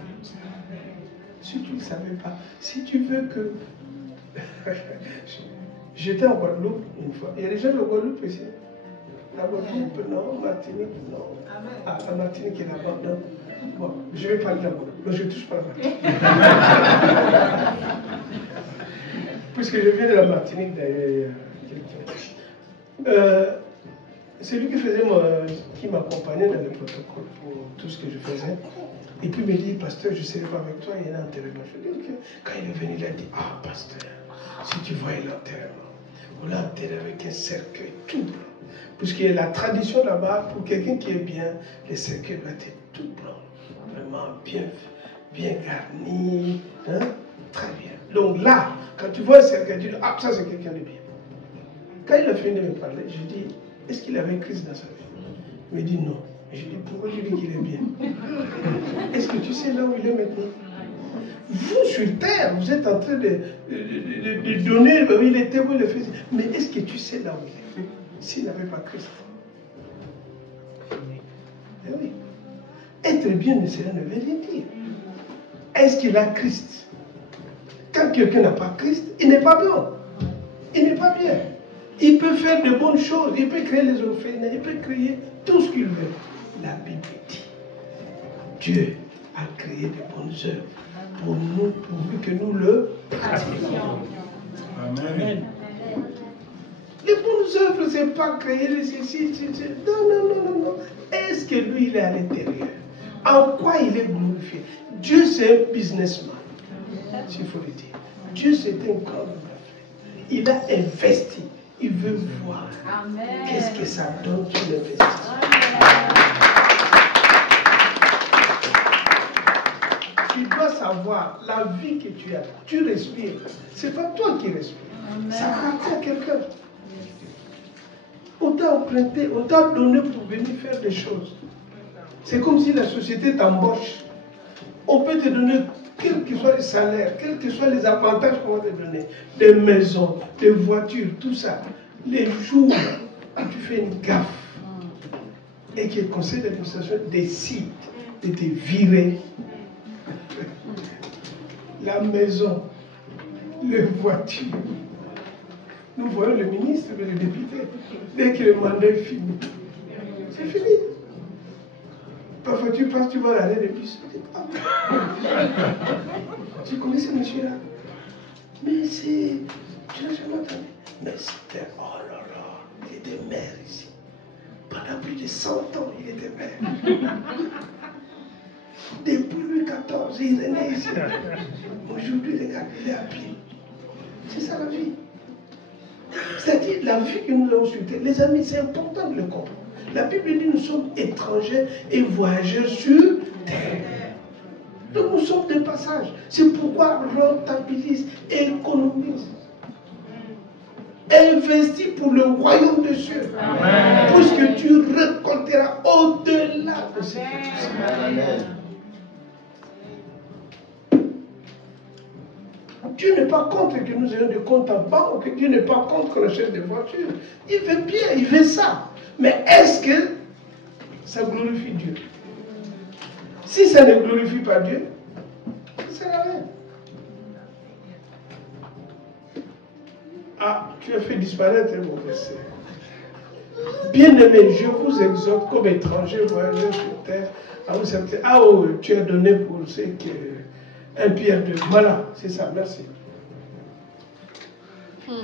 Si tu ne le savais pas, si tu veux que... J'étais en Guadeloupe une fois. Il y a des gens de Guadeloupe ici. La Guadeloupe, non. Martinique, non. Ah, la Martinique est là-bas, non. Bon, je vais parler de la Guadeloupe. Mais je ne touche pas la Martinique. Puisque je viens de la Martinique, d'ailleurs. Celui qui m'accompagnait dans le protocole pour tout ce que je faisais. Et puis il me dit, pasteur, je ne serai pas avec toi, il y a un enterrement. Je lui dis, ok. Quand il est venu, il a dit, ah, pasteur, si tu voyais l'enterrement, on l'a enterré avec un cercueil tout blanc. Puisqu'il y a la tradition là-bas, pour quelqu'un qui est bien, les cercueils doivent être tout blancs. Vraiment bien garni, hein? Très bien. Donc là, quand tu vois un cercueil, tu dis, ah, ça c'est quelqu'un de bien. Quand il a fini de me parler, je dis, est-ce qu'il avait Christ dans sa vie? Il me dit non. Je dis, pourquoi tu dis qu'il est bien? Est-ce que tu sais là où il est maintenant? Vous, sur terre, vous êtes en train de donner, il était où, il est fait. Mais est-ce que tu sais là où il est? S'il n'avait pas Christ. Eh oui. Être bien, cela ne veut rien dire. Est-ce qu'il a Christ? Quand quelqu'un n'a pas Christ, il n'est pas bien. Il n'est pas bien. Il peut faire de bonnes choses, il peut créer les orphelins, il peut créer tout ce qu'il veut. La Bible dit, Dieu a créé de bonnes œuvres pour nous, pourvu que nous le pratiquions. Amen. Les bonnes œuvres, ce n'est pas créer les ceci. Non. Est-ce que lui, il est à l'intérieur? En quoi il est glorifié? Dieu, c'est un businessman, s'il faut le dire. Dieu, c'est un grand homme d'affaires. Il a investi. Il veut voir qu'est-ce que ça donne sur l'investissement. savoir la vie que tu as. Tu respires. Ce n'est pas toi qui respires. Ça appartient à quelqu'un. On t'a emprunté, on t'a donné pour venir faire des choses. C'est comme si la société t'embauche. On peut te donner, quel que soit le salaire, quels que soient les avantages qu'on va te donner, des maisons, des voitures, tout ça. Les jours où tu fais une gaffe et que le conseil d'administration décide de te virer, la maison, les voitures. Nous voyons le ministre et le député. Dès que le mandat est fini, c'est fini. Parfois tu passes, tu vois l'arrêt de bus. Tu connais ce monsieur-là? Mais c'est... Tu n'as jamais entendu? Mais c'était... Oh là là, il était maire ici. Pendant plus de 100 ans, il était maire. Depuis Louis XIV, il est né ici. Aujourd'hui, regarde, il est à pied. C'est ça la vie. C'est-à-dire la vie que nous avons sur terre. Les amis, c'est important de le comprendre. La Bible dit nous sommes étrangers et voyageurs sur terre. Donc nous sommes de passage. C'est pourquoi rentabilise, économise. Investis pour le royaume de Dieu. Puisque tu récolteras au-delà de ce que tu sais. Dieu n'est pas contre que nous ayons des comptes en banque, Dieu n'est pas contre qu'on achète des voitures. Il veut bien, il veut ça. Mais est-ce que ça glorifie Dieu? Si ça ne glorifie pas Dieu, ça ne sert à rien. Ah, tu as fait disparaître mon verset. Bien-aimés, je vous exhorte comme étrangers voyageurs sur terre à vous accepter. Ah oh, tu as donné pour ce que... Un Pierre 2. Voilà, c'est ça, merci. Vous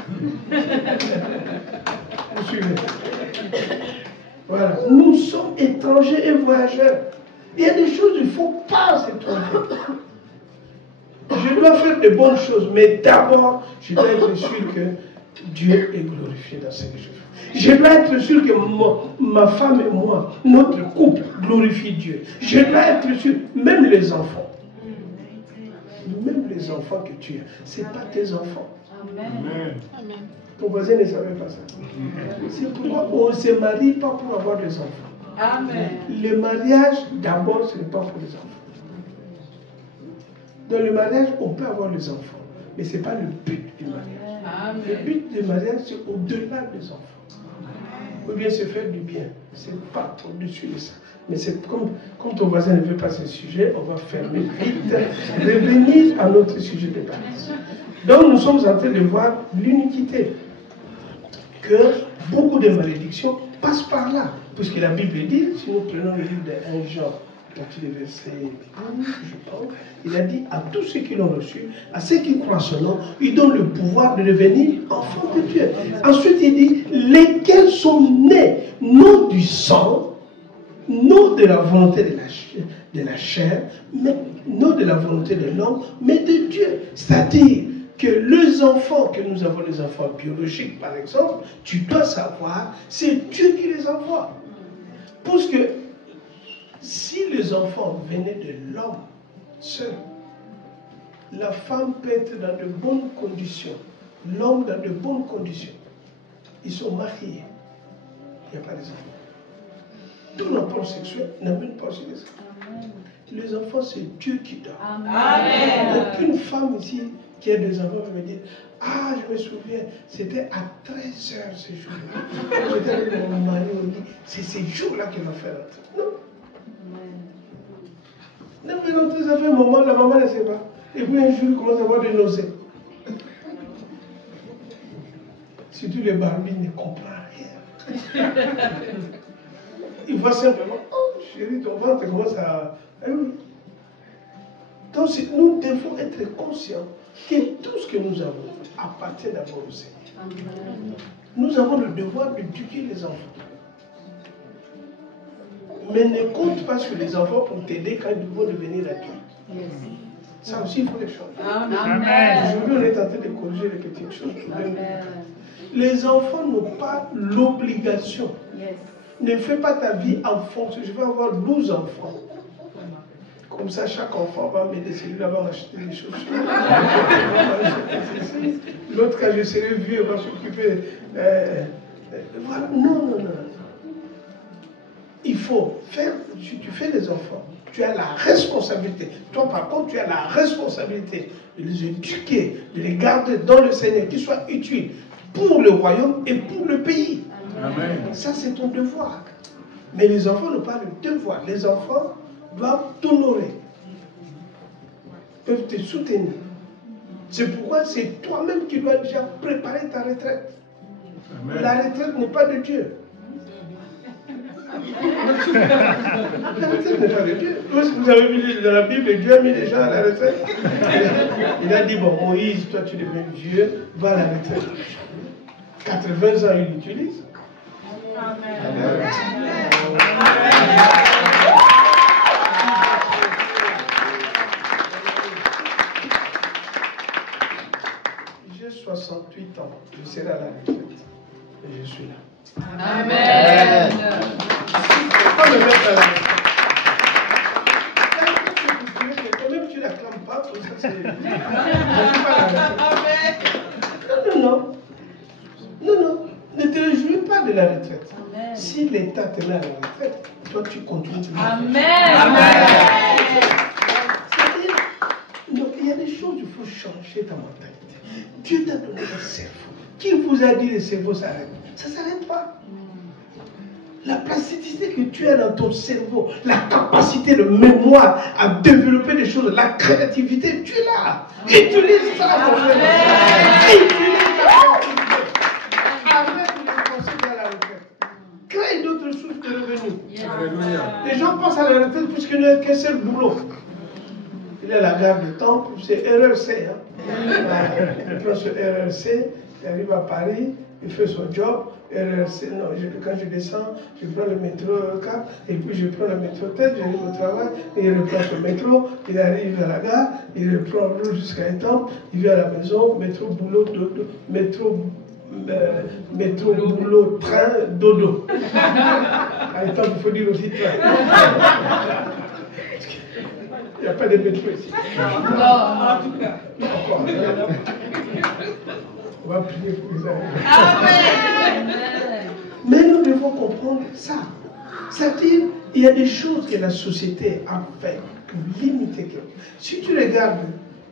suivez? Voilà. Nous sommes étrangers et voyageurs. Il y a des choses, il ne faut pas s'étranger. Je dois faire de bonnes choses, mais d'abord, je dois être sûr que Dieu est glorifié dans ce que je fais. Je dois être sûr que ma femme et moi, notre couple, glorifie Dieu. Je dois être sûr, même les enfants. Même les enfants que tu as, ce n'est pas tes enfants. Amen. Ton voisin ne savait pas ça. C'est pourquoi on ne se marie pas pour avoir des enfants. Amen. Le mariage, d'abord, ce n'est pas pour les enfants. Dans le mariage, on peut avoir les enfants, mais ce n'est pas le but du mariage. Amen. Le but du mariage, c'est au-delà des enfants. Ou bien se faire du bien. Ce n'est pas au-dessus de ça. Mais c'est comme ton voisin ne veut pas ce sujet, on va fermer vite, revenir à notre sujet de base. Donc nous sommes en train de voir l'uniquité. Que beaucoup de malédictions passent par là. Puisque la Bible dit, si nous prenons le livre de 1 Jean, le verset 1, je pense, il a dit à tous ceux qui l'ont reçu, à ceux qui croient son nom, il donne le pouvoir de devenir enfants de Dieu. Ensuite il dit, lesquels sont nés, non du sang, non de la volonté de la chair, mais non de la volonté de l'homme, mais de Dieu. C'est-à-dire que les enfants que nous avons, les enfants biologiques par exemple, tu dois savoir, c'est Dieu qui les envoie. Parce que si les enfants venaient de l'homme seul, la femme peut être dans de bonnes conditions, l'homme dans de bonnes conditions. Ils sont mariés, il n'y a pas d'enfants. Tout rapport sexuel n'amène pas sur les enfants. Les enfants, c'est Dieu qui donne. Amen. Aucune femme ici qui a des enfants va me dire, ah, je me souviens, c'était à 13h ce jour-là. J'étais avec mon mari, on dit, c'est ces jours-là qu'il va faire rentrer. Non. Non, mais rentrer, ça fait un moment, la maman ne sait pas. Et puis un jour, il commence à avoir des nausées. Surtout les Barbies ne comprennent rien. Il voit simplement, oh chérie, ton ventre commence à... Eh oui. Donc nous devons être conscients que tout ce que nous avons appartient d'abord au Seigneur. Nous avons le devoir d'éduquer les enfants. Mais ne compte pas sur les enfants pour t'aider quand ils vont devenir adultes. Ça aussi, il faut les changer. Aujourd'hui, on est en train de corriger les petites choses. Les enfants n'ont pas l'obligation. Ne fais pas ta vie en fonction. Je vais avoir 12 enfants. Comme ça, chaque enfant va m'aider. Celui-là va m'acheter des chaussures. L'autre, quand je serai vieux, va s'occuper. Voilà. Non. Il faut faire, si tu fais des enfants, tu as la responsabilité. Toi, par contre, tu as la responsabilité de les éduquer, de les garder dans le Seigneur, qu'ils soient utiles pour le royaume et pour le pays. Amen. Ça, c'est ton devoir. Mais les enfants n'ont pas le devoir. Les enfants doivent t'honorer, peuvent te soutenir. C'est pourquoi c'est toi-même qui dois déjà préparer ta retraite. Amen. La retraite n'est pas de Dieu. La retraite n'est pas de Dieu. Vous avez vu dans la Bible, Dieu a mis les gens à la retraite. Il a dit, bon, Moïse, toi tu deviens Dieu, va à la retraite. 80 ans, il l'utilise. Amen. J'ai 68 ans, je serai à la retraite. Et je suis là. Amen. Pourquoi me mettre à la retraite? Quand même tu n'acclames pas, pour ça c'est... Je ne suis pas à la retraite. Non. Ne te réjouis pas de la retraite. Amen. Si l'État te met à la retraite, toi tu continues. Amen. C'est-à-dire, non, il y a des choses, il faut changer ta mentalité. Dieu t'a donné le cerveau. Qui vous a dit que le cerveau s'arrête? Ça ne s'arrête pas. La plasticité que tu as dans ton cerveau, la capacité de mémoire à développer des choses, la créativité, tu l'as. Utilise ça, mon frère. Utilise ça. Arrête de penser à la retraite. Crée d'autres sources de revenus. Alléluia. Les gens pensent à la retraite puisqu'il n'y a qu'un seul boulot. Il est à la gare de Temple, c'est RRC. Il prend ce RRC, il arrive à Paris, il fait son job. RRC, non, quand je descends, je prends le métro 4, et puis je prends le métro tête, j'arrive au travail, et il reprend ce métro, il arrive à la gare, il reprend l'eau jusqu'à Étampes, il vient à la maison, métro, boulot, dodo, métro, boulot, train, dodo. À Étampes, il faut dire aussi train. Il n'y a pas de métro ici. Non, en tout cas. Encore. On va prier pour les amis. Amen. Mais nous devons comprendre ça. C'est-à-dire, il y a des choses que la société a fait pour limiter quelque chose. Si tu regardes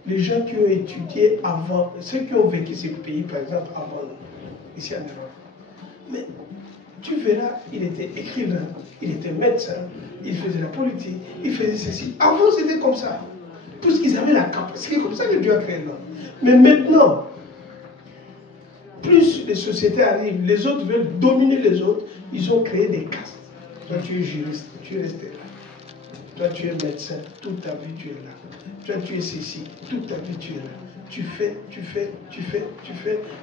les gens qui ont étudié avant, ceux qui ont vécu ces pays, par exemple, avant nous, ici en Europe, mais tu verras, il était écrivain, il était médecin, il faisait la politique, il faisait ceci. Avant, c'était comme ça. Parce qu'ils avaient la capacité, c'est comme ça que Dieu a créé l'homme. Mais maintenant, plus les sociétés arrivent, les autres veulent dominer les autres, ils ont créé des castes. Toi, tu es juriste, tu es resté là. Toi, tu es médecin, toute ta vie, tu es là. Toi, tu es ceci, toute ta vie, tu es là. Tu fais.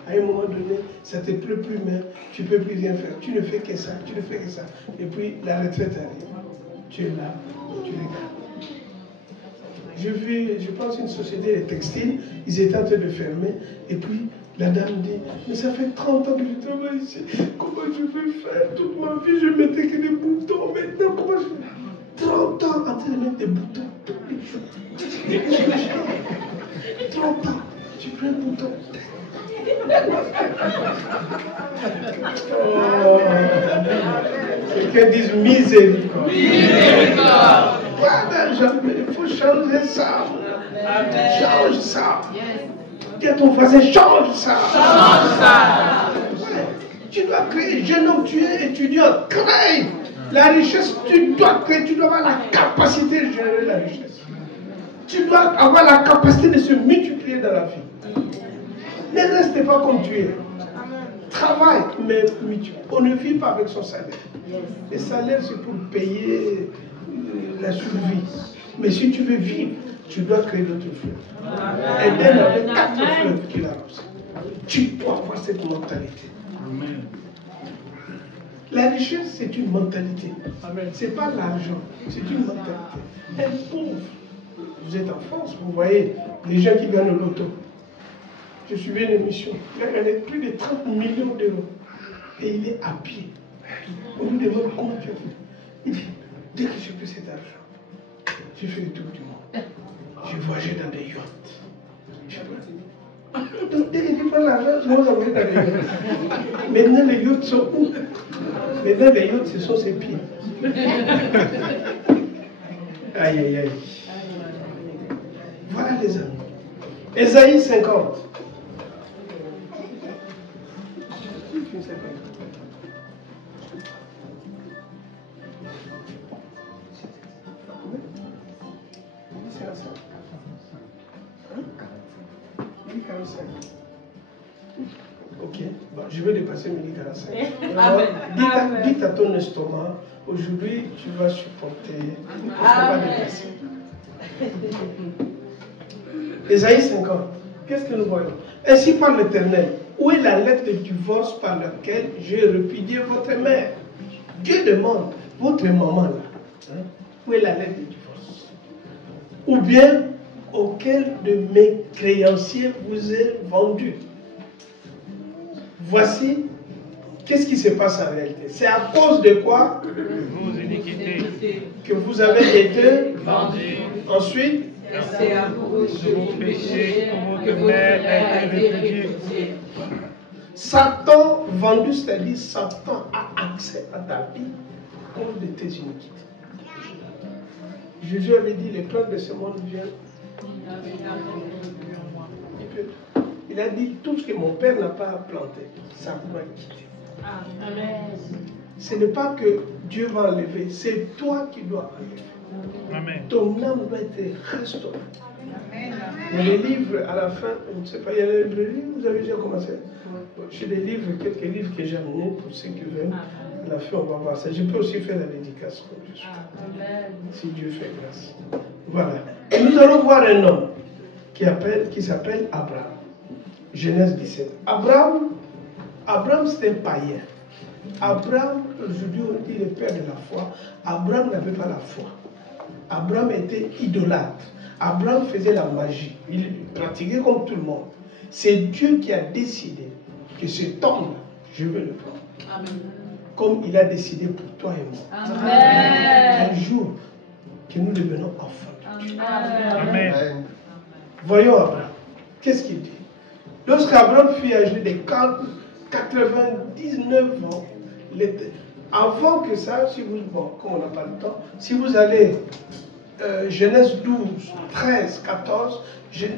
À un moment donné, ça ne te plaît plus même, tu ne peux plus rien faire. Tu ne fais que ça, tu ne fais que ça. Et puis, la retraite arrive. Tu es là, tu regardes. J'ai vu, je pense, une société de textile, ils étaient en train de fermer, et puis la dame dit, mais ça fait 30 ans que je travaille ici, comment je vais faire? Toute ma vie, je mettais que des boutons, maintenant, comment je fais? 30 ans en train de mettre des boutons, tous les jours. 30 ans, tu prends un bouton. Oh, quelqu'un dise miséricorde. Miséricorde. Il faut changer ça. Amen. Change ça. Yes. Dis à ton voisin, change ça. Change ça. Ouais. Tu dois créer. Jeune homme, tu es étudiant. Crée. La richesse, tu dois créer. Tu dois avoir la capacité de générer la richesse. Tu dois avoir la capacité de se multiplier dans la vie. Ne restez pas comme tu es. Travaille, mais on ne vit pas avec son salaire. Le salaire, c'est pour payer la survie. Mais si tu veux vivre, tu dois créer d'autres fleurs. Eden avait 4 fleurs qu'il arrose. Tu dois avoir cette mentalité. Amen. La richesse, c'est une mentalité. Ce n'est pas l'argent, c'est une mentalité. Un pauvre, vous êtes en France, vous voyez les gens qui gagnent le loto. Je suivais une émission, il a gagné plus de 30 millions d'euros. Et il est à pied. On lui demande comment tu as fait. Il dit, dès que j'ai pris cet argent, J'ai fait le tour du monde. J'ai voyagé dans des yachts. Donc, dès qu'il prend l'argent, je vais vous envoyer dans les yachts. Maintenant, les yachts sont où? Maintenant, les yachts, ce sont ses pieds. Aïe, aïe, aïe. Voilà les amis. Ésaïe 50. Ok, bon, je vais dépasser 1045. Alors, dites à ton estomac, aujourd'hui tu vas supporter, tu ne vas pas dépasser. Ésaïe 50, qu'est-ce que nous voyons? Ainsi parle l'Éternel, où est la lettre de divorce par laquelle j'ai répudié votre mère? Dieu demande, votre maman là, hein, où est la lettre de divorce? Ou bien, auquel de mes créanciers vous est vendu? Voici, qu'est-ce qui se passe en réalité? C'est à cause de quoi? Vos iniquités. Que vous avez été vendus. Ensuite, C'est à cause de vos péchés que votre mère a été répudiée. Satan vendu, c'est-à-dire Satan a accès à ta vie à cause de tes iniquités. Jésus avait dit, les plantes de ce monde viennent. Il a dit, tout ce que mon Père n'a pas planté, ça va quitter. Amen. Ce n'est pas que Dieu va enlever, c'est toi qui dois enlever. Amen. Ton âme doit être restaurée. Mais les livres, à la fin, je ne sais pas, il y a la librairie, vous avez déjà commencé? J'ai des livres, quelques livres que j'ai amenés pour ceux qui veulent. À la fin, on va voir ça. Je peux aussi faire la dédicace comme je suis. Si Dieu fait grâce. Voilà. Et nous allons voir un homme qui s'appelle Abraham. Genèse 17. Abraham c'est un païen. Abraham, aujourd'hui on dit le père de la foi. Abraham n'avait pas la foi. Abraham était idolâtre. Abraham faisait la magie. Il pratiquait comme tout le monde. C'est Dieu qui a décidé que cet homme, je veux le prendre. Amen. Comme il a décidé pour toi et moi. Amen. Un jour, que nous devenons enfants de Dieu. Amen. Voyons Abraham. Qu'est-ce qu'il dit? Lorsqu'Abraham fut âgé de 99 ans, avant que ça, si vous, bon, comme on n'a pas le temps, si vous allez Genèse 12, 13, 14,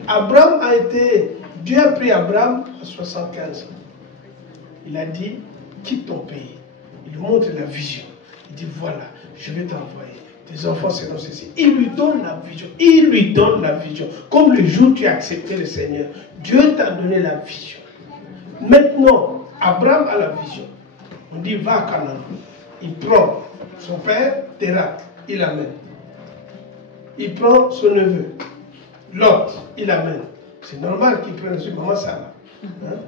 Abraham a été, Dieu a pris Abraham à 75 ans. Il a dit, quitte ton pays. Il lui montre la vision. Il dit, voilà, je vais t'envoyer. Tes enfants seront ceci. Il lui donne la vision. Il lui donne la vision. Comme le jour où tu as accepté le Seigneur, Dieu t'a donné la vision. Maintenant, Abraham a la vision. On dit, va à Canaan. Il prend son père, Térak, il l'amène. Il prend son neveu, Lot, il l'amène. C'est normal qu'il prenne aussi maman Sarah. Hein?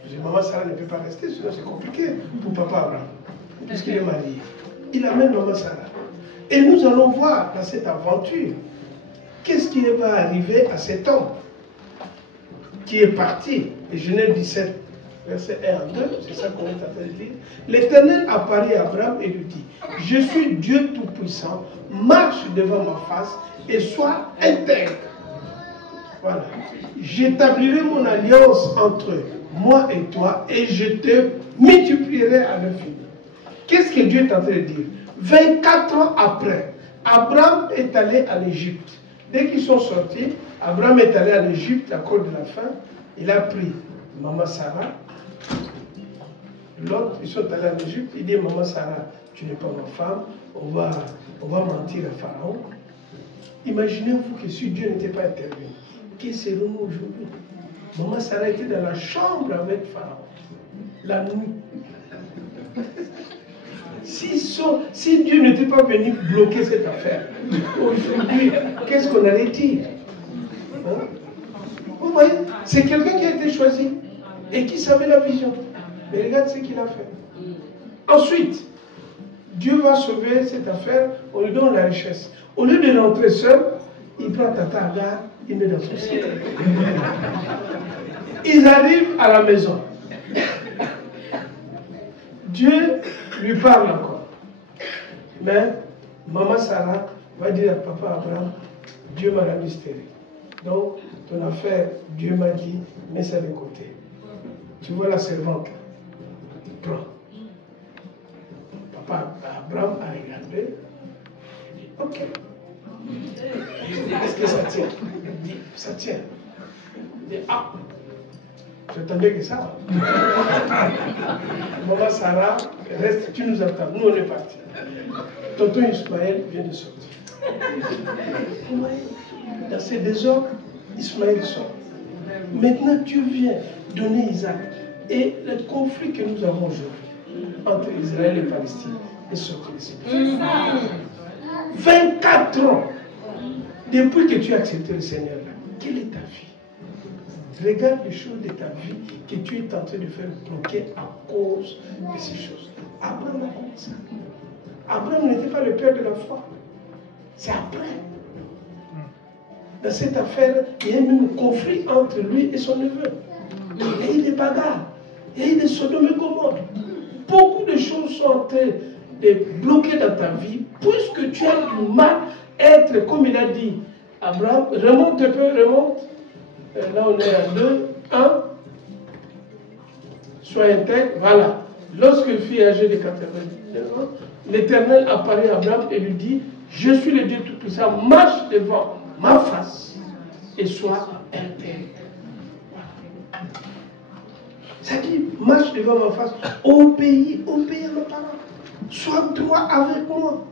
Parce que maman Sarah ne peut pas rester, sinon c'est compliqué pour papa Abraham, puisqu'il est marié. Il amène maman Sarah. Et nous allons voir dans cette aventure, qu'est-ce qui va arriver à cet homme qui est parti. Et Genèse 17, verset 1 à 2, c'est ça qu'on est en train de lire. L'Éternel apparaît à Abraham et lui dit, je suis Dieu Tout-Puissant, marche devant ma face et sois intègre. Voilà. J'établirai mon alliance entre moi et toi et je te multiplierai à l'infini. Qu'est-ce que Dieu est en train de dire? 24 ans après, Abraham est allé en Égypte. Dès qu'ils sont sortis, Abraham est allé en Égypte à cause de la faim. Il a pris maman Sarah. L'autre, ils sont allés en Égypte. Il dit, maman Sarah, tu n'es pas ma femme. On va mentir à Pharaon. Imaginez-vous que si Dieu n'était pas intervenu, qui serons-nous aujourd'hui? Maman Sarah était dans la chambre avec Pharaon, la nuit. Si Dieu n'était pas venu bloquer cette affaire, aujourd'hui, qu'est-ce qu'on allait dire? Hein? Vous voyez, c'est quelqu'un qui a été choisi et qui savait la vision. Mais regarde ce qu'il a fait. Ensuite, Dieu va sauver cette affaire, on lui donne la richesse. Au lieu de rentrer seul, il prend Tata Agar, il met dans son ciel. Ils arrivent à la maison. Dieu lui parle encore. Mais maman Sarah Va dire à papa Abraham, Dieu m'a rendu stérile. Donc, ton affaire, Dieu m'a dit, mets ça de côté. Tu vois la servante, prends. Papa Abraham a regardé, il dit, ok. Est-ce que ça tient? Il dit, ça tient. Il dit, ah, j'attendais que ça. Maman Sarah, reste, tu nous attends. Nous, on est partis. Tonton Ismaël vient de sortir. Dans ces désordres, Ismaël sort. Maintenant, Dieu vient donner Isaac. Et le conflit que nous avons aujourd'hui entre Israël et Palestine est sorti de ces pays. 24 ans depuis que tu as accepté le Seigneur, quelle est ta vie? Regarde les choses de ta vie que tu es en train de faire bloquer à cause de ces choses. Abraham a commencé. Abraham n'était pas le père de la foi. C'est après. Dans cette affaire, il y a eu un conflit entre lui et son neveu. Il y a eu des bagarres. Il y a eu des Sodome et Gomorrhe. Beaucoup de choses sont en train de bloquer dans ta vie, puisque tu as du mal à être, comme il a dit, Abraham, remonte un peu, remonte. Là, on est à 2, 1. Sois intègre, voilà. Lorsque le fils âgé de 99 ans, l'Éternel apparaît à Abraham et lui dit, je suis le Dieu Tout-Puissant, marche devant ma face et sois intègre. Ça dit, marche devant ma face, obéis à ma parole. Sois droit avec moi.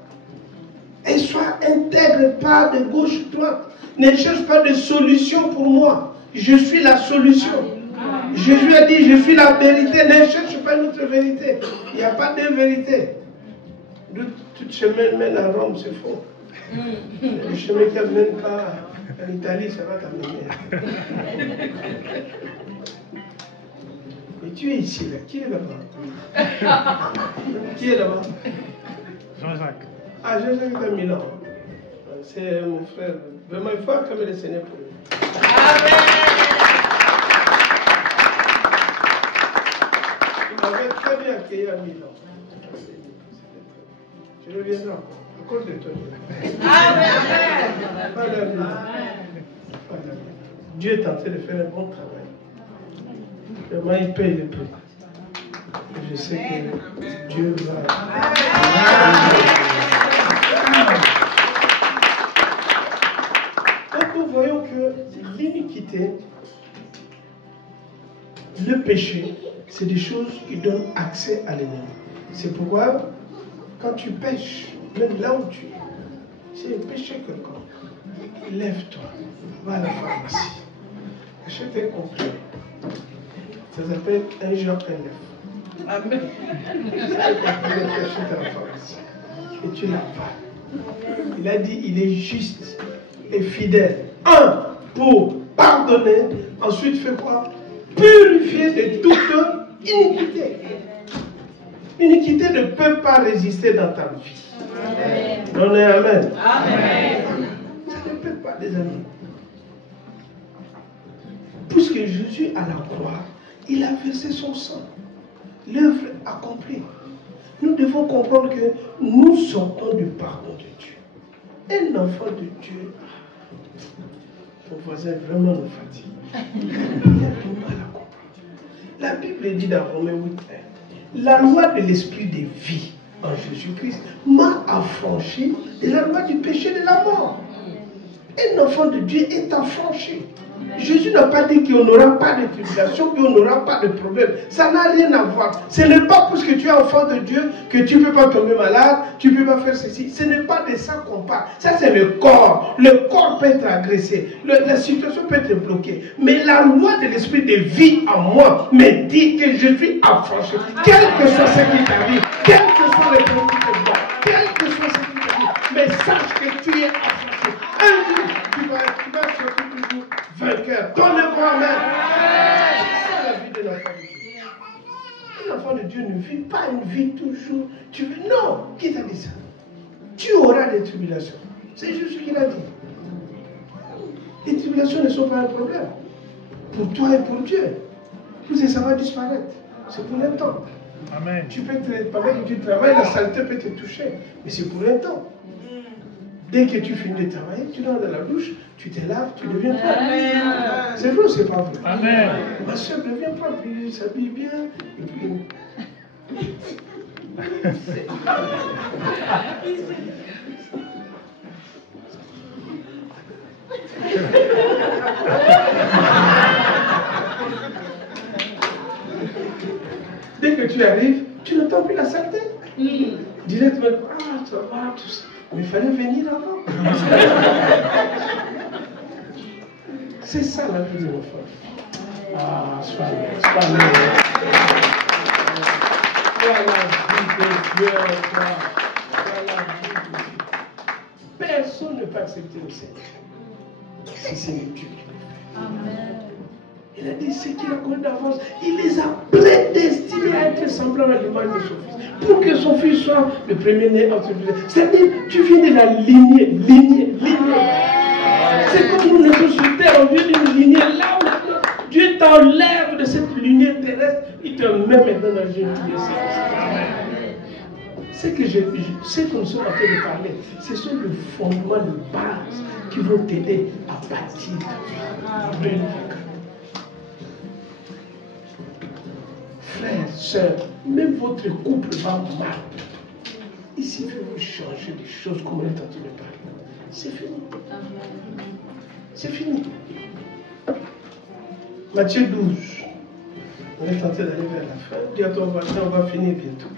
Et sois intègre, pas de gauche droite. Ne cherche pas de solution pour moi. Je suis la solution. Jésus a dit, je suis la vérité. Ne cherche pas une autre vérité. Il n'y a pas de vérité. Tout chemin mène à Rome, c'est faux. Le chemin qui ne mène pas en Italie, ça va t'amener. Mais tu es ici, là. Qui est là-bas? Qui est là-bas? Jean-Jacques. Ah, Jean-Jacques est à Milan. C'est mon frère. Vraiment, il faut acclamer le Seigneur pour lui. Amen. Il m'avait très bien accueilli à Milan. Je reviendrai encore. À cause de toi. Amen. Pas d'avenir. Dieu est en train de faire un bon travail. Vraiment, il paye le prix. Et je sais que Dieu va. Donc nous voyons que l'iniquité, le péché, c'est des choses qui donnent accès à l'ennemi. C'est pourquoi, quand tu pêches, même là où tu es, c'est un péché quelconque, lève-toi, va à la pharmacie, achète un comprimé. Ça s'appelle un Jean 9. Amen. Tu achètes à la pharmacie et tu l'avales. Il a dit, il est juste et fidèle. Un, pour pardonner. Ensuite, fais quoi? Purifier de toute iniquité. L'iniquité ne peut pas résister dans ta vie. Amen. Donnez Amen. Amen. Ça ne peut pas, les amis. Puisque Jésus à la croix, il a versé son sang. L'œuvre accomplie. Nous devons comprendre que nous sortons du pardon de Dieu. Un enfant de Dieu, ton voisin vraiment nous fatigue. Il a du mal à comprendre. La Bible dit dans Romains 8, la loi de l'esprit de vie en Jésus-Christ m'a affranchi de la loi du péché et de la mort. Un enfant de Dieu est affranchi. Jésus n'a pas dit qu'on n'aura pas de tribulation, qu'on n'aura pas de problème. Ça n'a rien à voir. Ce n'est pas parce que tu es enfant de Dieu que tu ne peux pas tomber malade, tu ne peux pas faire ceci. Ce n'est pas de ça qu'on parle. Ça, c'est le corps. Le corps peut être agressé. La situation peut être bloquée. Mais la loi de l'esprit de vie en moi me dit que je suis affranchi. Quel que soit ce qui t'arrive, quels que soient les problèmes que tu vois, quel que soit ce qui t'arrive, mais sache que tu es affranchi. Un jour, tu vas sortir toujours vainqueur. Donnez-moi Amen. C'est ça la vie de l'enfant de Dieu. L'enfant de Dieu ne vit pas une vie toujours. Tu veux. Non. Qui t'a dit ça? Tu auras des tribulations. C'est juste ce qu'il a dit. Les tribulations ne sont pas un problème. Pour toi et pour Dieu. Tout ça va disparaître. C'est pour un temps. Amen. Tu peux te, pendant que tu travailles, la saleté peut te toucher. Mais c'est pour un temps. Dès que tu finis de travailler, tu rentres dans la douche, tu te laves, tu deviens propre. C'est vrai ou c'est pas vrai? Amen. Ma soeur devient propre, elle s'habille bien. Et puis... Dès que tu arrives, tu n'entends plus la saleté. Directement, ah, ça va, tout ça. Mais il fallait venir avant. C'est ça la vie de nos femmes. Ah, sois là. Sois la vie de Dieu, toi. Sois la vie de Dieu. Personne ne peut accepter le Seigneur. Si c'est le Dieu. Amen. Il a dit ce qu'il a connu d'avance. Il les a prédestinés à être semblables à l'image de son fils. Pour que son fils soit le premier-né entre les deux. C'est-à-dire, tu viens de la lignée. C'est comme nous sommes sur terre, on vient d'une lignée. Là où Dieu t'enlève de cette lignée terrestre, il te met maintenant dans le Dieu de ce que nous sommes en train de parler, ce sont les fondements de base qui vont t'aider à bâtir ta vie. Frères, sœurs, même votre couple va mal. Ici, il faut vous changer des choses comme on est en train de parler. C'est fini. C'est fini. Matthieu 12. On est tenté d'aller vers la fin. Dis à ton voisin, on va finir bientôt.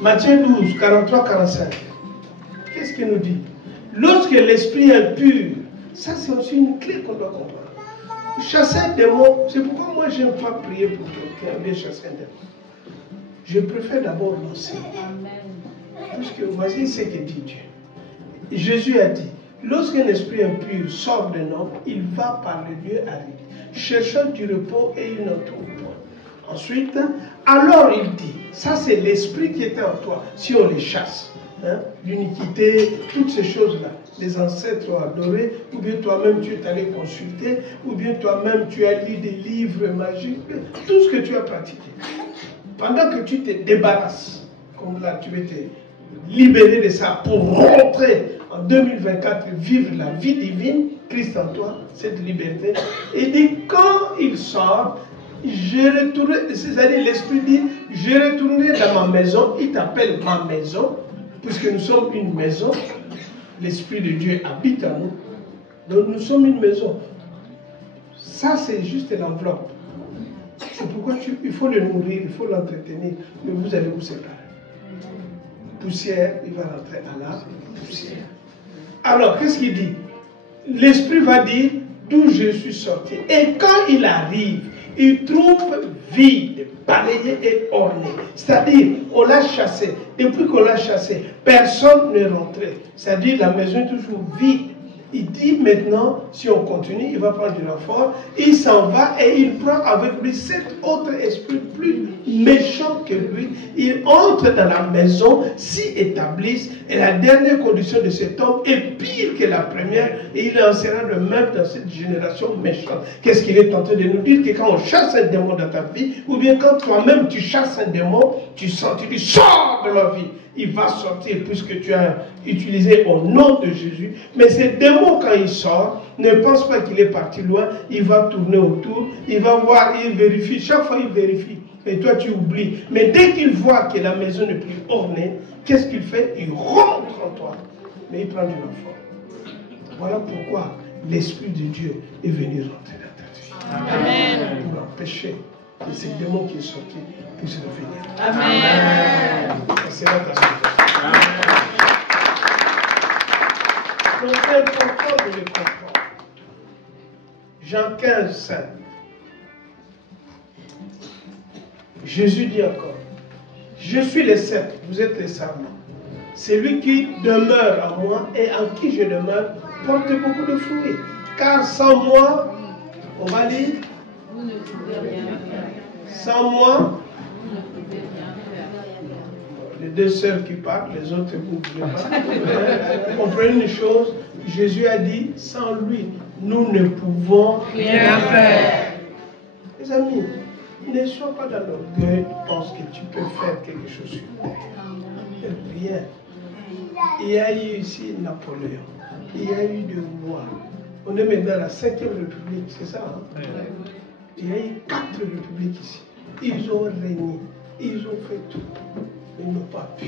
Matthieu 12, 43-45. Qu'est-ce qu'il nous dit? Lorsque l'esprit est pur, ça c'est aussi une clé qu'on doit comprendre. Chasser un démon, c'est pourquoi moi je n'aime pas prier pour quelqu'un bien chasser un démon. Je préfère d'abord lancer. Puisque voici ce que dit Dieu. Jésus a dit, lorsqu'un esprit impur sort d'un homme, il va par le lieu aride, cherchant du repos et il n'en trouve point. Ensuite, alors il dit, ça c'est l'esprit qui était en toi, si on les chasse. Hein, l'iniquité, toutes ces choses-là, les ancêtres ont adoré, ou bien toi-même tu es allé consulter, ou bien toi-même tu as lu des livres magiques, tout ce que tu as pratiqué. Pendant que tu te débarrasses, comme là tu veux te libérer de ça pour rentrer en 2024 et vivre la vie divine, Christ en toi, cette liberté, et dit quand il sort, je retournerai, c'est-à-dire l'esprit dit, je retournerai dans ma maison, il t'appelle ma maison, puisque nous sommes une maison, l'Esprit de Dieu habite en nous, donc nous sommes une maison. Ça, c'est juste l'enveloppe. C'est pourquoi il faut le nourrir, il faut l'entretenir, mais vous allez vous séparer. Poussière, il va rentrer à la poussière. Alors, qu'est-ce qu'il dit? L'Esprit va dire d'où je suis sorti. Et quand il arrive, il trouve vide, balayé et orné. C'est-à-dire, on l'a chassé. Depuis qu'on l'a chassé, personne n'est rentré. C'est-à-dire, la maison est toujours vide. Il dit maintenant, si on continue, il va prendre du renfort. Il s'en va et il prend avec lui cet autre esprit plus méchant que lui. Il entre dans la maison, s'y établisse. Et la dernière condition de cet homme est pire que la première. Et il en sera de même dans cette génération méchante. Qu'est-ce qu'il est tenté de nous dire? Que quand on chasse un démon dans ta vie, ou bien quand toi-même tu chasses un démon, tu sens, tu dis, sors de la vie. Il va sortir puisque tu as utilisé au nom de Jésus. Mais ce démon, quand il sort, ne pense pas qu'il est parti loin. Il va tourner autour. Il va voir, il vérifie. Chaque fois, il vérifie. Et toi, tu oublies. Mais dès qu'il voit que la maison n'est plus ornée, qu'est-ce qu'il fait? Il rentre en toi. Mais il prend du renfort. Voilà pourquoi l'Esprit de Dieu est venu rentrer dans ta vie. Amen. Pour empêcher que ce démon qui est sorti puisse revenir. Amen. C'est là ta situation. Donc c'est important de le comprendre. Jean 15, 5. Jésus dit encore, je suis le cep, vous êtes les sarments. Celui qui demeure en moi et en qui je demeure porte beaucoup de fruits. Car sans moi, on va lire, vous ne pouvez rien faire. Sans moi, vous ne pouvez rien faire. Les deux seuls qui parlent, les autres vous ne pouvez pas. Comprenez une chose, Jésus a dit, sans lui, nous ne pouvons rien faire. Les amis, ne sois pas dans l'orgueil, pense que tu peux faire quelque chose sur terre. rien. Il y a eu ici Napoléon. Il y a eu des rois. On est maintenant à la 5e République, c'est ça hein? Il y a eu 4 républiques ici. Ils ont régné. Ils ont fait tout. Ils n'ont pas pu.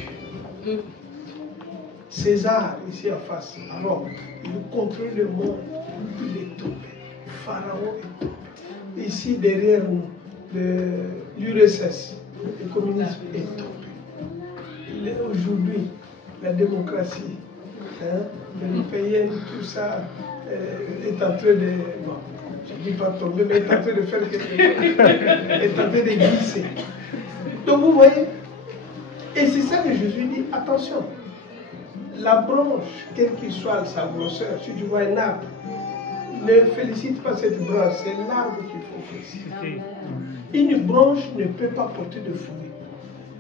César, ici en face, à Rome, il contrôle le monde. Il est tombé. Pharaon est tombé. Ici, derrière nous, l'URSS, le communisme est tombé. Aujourd'hui, la démocratie, hein, l'européenne, tout ça est en train de... Bon, je ne dis pas tomber, mais est en train de faire quelque chose. Est en train de glisser. Donc vous voyez, et c'est ça que Jésus dit, attention, la branche, quelle qu'il soit sa grosseur, si tu vois un arbre, ne félicite pas cette branche, c'est l'arbre qu'il faut féliciter. Une branche ne peut pas porter de fruits.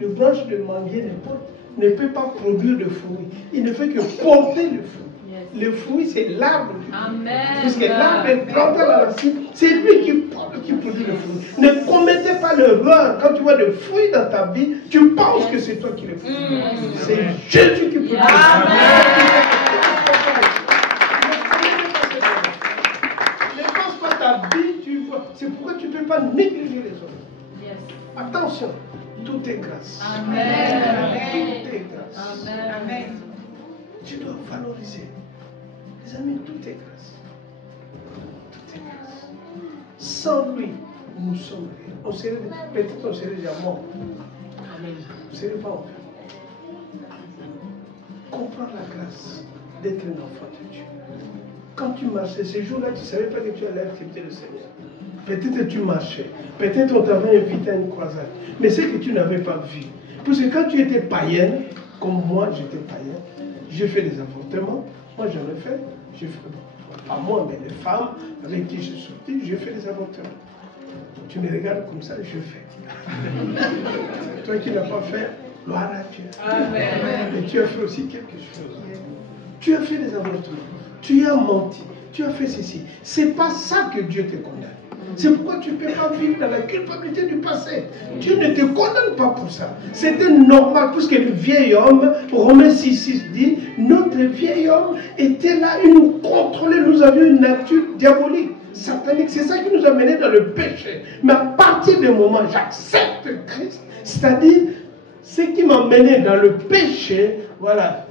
Une branche de manguier ne peut pas produire de fruits. Il ne fait que porter le fruit. Le fruit, c'est l'arbre. Puisque l'arbre est planté à la racine, c'est lui qui produit le fruit. Ne commettez pas l'erreur. Quand tu vois des fruits dans ta vie, tu penses que c'est toi qui les produis. C'est Jésus qui produit. Ne pense pas ta vie, c'est pourquoi tu ne peux pas négliger les autres. Attention, tout est grâce. Amen. Tout est grâce. Amen. Tu dois valoriser. Les amis, tout est grâce. Tout est grâce. Sans lui, nous sommes rien. Peut-être on serait déjà mort. On ne serait pas en paix. Comprends la grâce d'être un enfant de Dieu. Quand tu marchais, ces jours-là, tu ne savais pas que tu allais accepter le Seigneur. Peut-être que tu marchais. Peut-être qu'on t'avait invité à une croisade. Mais c'est que tu n'avais pas vu. Parce que quand tu étais païenne, comme moi j'étais païen, j'ai fait des avortements. Moi j'en ai fait. J'ai fait, pas moi, mais les femmes avec qui j'ai sorti, j'ai fait des avortements. Tu me regardes comme ça, je fais. Toi qui n'as pas fait, gloire à Dieu. Amen. Et tu as fait aussi quelque chose. Tu as fait des avortements. Tu as menti. Tu as fait ceci. C'est pas ça que Dieu te condamne. C'est pourquoi tu ne peux pas vivre dans la culpabilité du passé. Dieu ne te condamne pas pour ça. C'était normal, puisque le vieil homme, Romains 6,6 dit, notre vieil homme était là, il nous contrôlait, nous avions une nature diabolique, satanique. C'est ça qui nous a menés dans le péché. Mais à partir du moment où j'accepte Christ, c'est-à-dire, ce qui m'a mené dans le péché, voilà.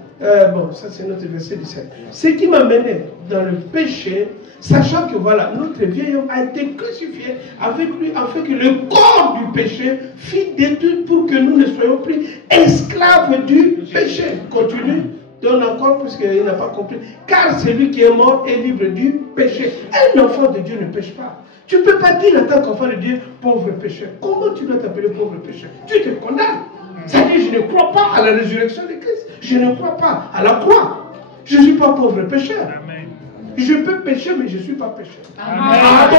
Bon, ça c'est notre verset 17. Ce qui m'a mené dans le péché, sachant que voilà, notre vieil homme a été crucifié avec lui, afin que le corps du péché fût détruit pour que nous ne soyons plus esclaves du péché. Continue, donne encore, puisqu'il n'a pas compris. Car celui qui est mort est libre du péché. Un enfant de Dieu ne pêche pas. Tu ne peux pas dire en tant qu'enfant de Dieu, pauvre pécheur. Comment tu dois t'appeler pauvre pécheur? Tu te condamnes. C'est-à-dire, je ne crois pas à la résurrection de Christ. Je ne crois pas à la croix. Je ne suis pas pauvre pécheur. Amen. Je peux pécher, mais je ne suis pas pécheur. Amen.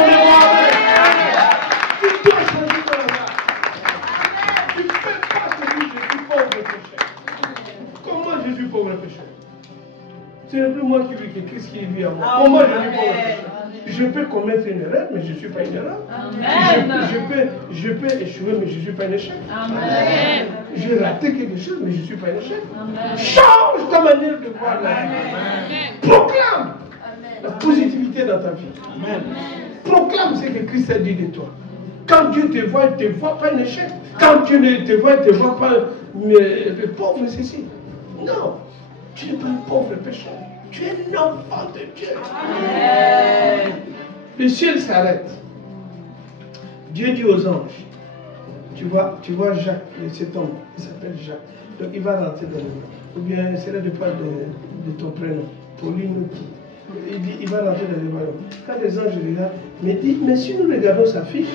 Tu dois changer ton regard. Tu ne peux pas te dire, je suis pauvre pécheur. Comment je suis pauvre pécheur? Ce n'est plus moi qui vis, que Christ qui vit en moi. Comment je suis pauvre pécheur? Je peux commettre une erreur, mais je ne suis pas une erreur. Je peux échouer, mais je ne suis pas un échec. Amen. J'ai raté quelque chose, mais je ne suis pas un échec. Amen. Change ta manière de voir la vie. Proclame la positivité dans ta vie. Amen. Proclame ce que Christ a dit de toi. Quand Dieu te voit, il ne te voit pas un échec. Quand Dieu te voit, il ne te voit pas le pauvre, c'est ceci. Non, tu n'es pas un pauvre pécheur. Tu es un enfant de Dieu. Amen. Le ciel s'arrête. Dieu dit aux anges, tu vois Jacques, cet homme, il s'appelle Jacques. Donc il va rentrer dans le monde. Ou bien c'est là de part de ton prénom, Pauline ou qui. Il dit, il va rentrer dans le royaume. Quand les anges regardent, mais si nous regardons sa fiche,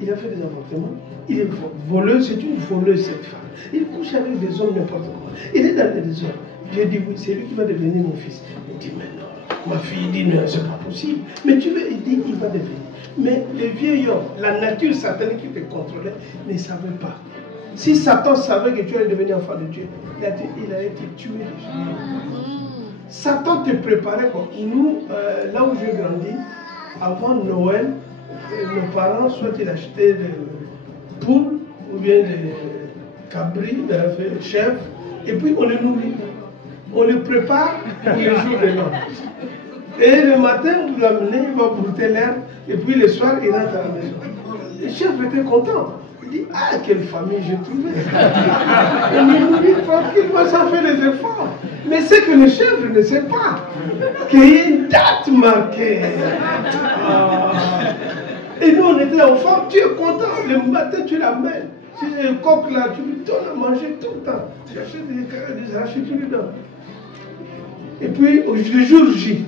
il a fait des avortements, il est voleuse, c'est une voleuse cette femme. Il couche avec des hommes n'importe quoi. Il est dans les hommes. Dieu dit, oui, c'est lui qui va devenir mon fils. Il dit, mais non, ma fille dit, non, c'est pas possible. Mais tu veux, il dit, il va devenir. Mais le vieil homme, la nature satanique qui te contrôlait, ne savait pas. Si Satan savait que tu allais devenir enfant de Dieu, il a été tué déjà. Satan te préparait quoi. Nous, là où j'ai grandi, avant Noël, nos parents, soit ils achetaient des poules, ou bien des cabris, des chèvres, Et puis on le nourrit. On le prépare pour les jours de l'an. Et le matin, vous l'amenez, il va brouter l'herbe. Et puis le soir, il rentre à la maison. Le chef était content. Il dit, ah, quelle famille j'ai trouvé. On le nourrit tranquillement sans faire les efforts. Mais c'est que le chef ne sait pas qu'il y a une date marquée. Ah. Et nous, on était enfants, tu es content. Le matin, tu l'amènes. Si c'est un coq là, tu lui donnes à manger tout le temps. Tu achètes des arachis, tu lui donnes. Et puis, le jour J,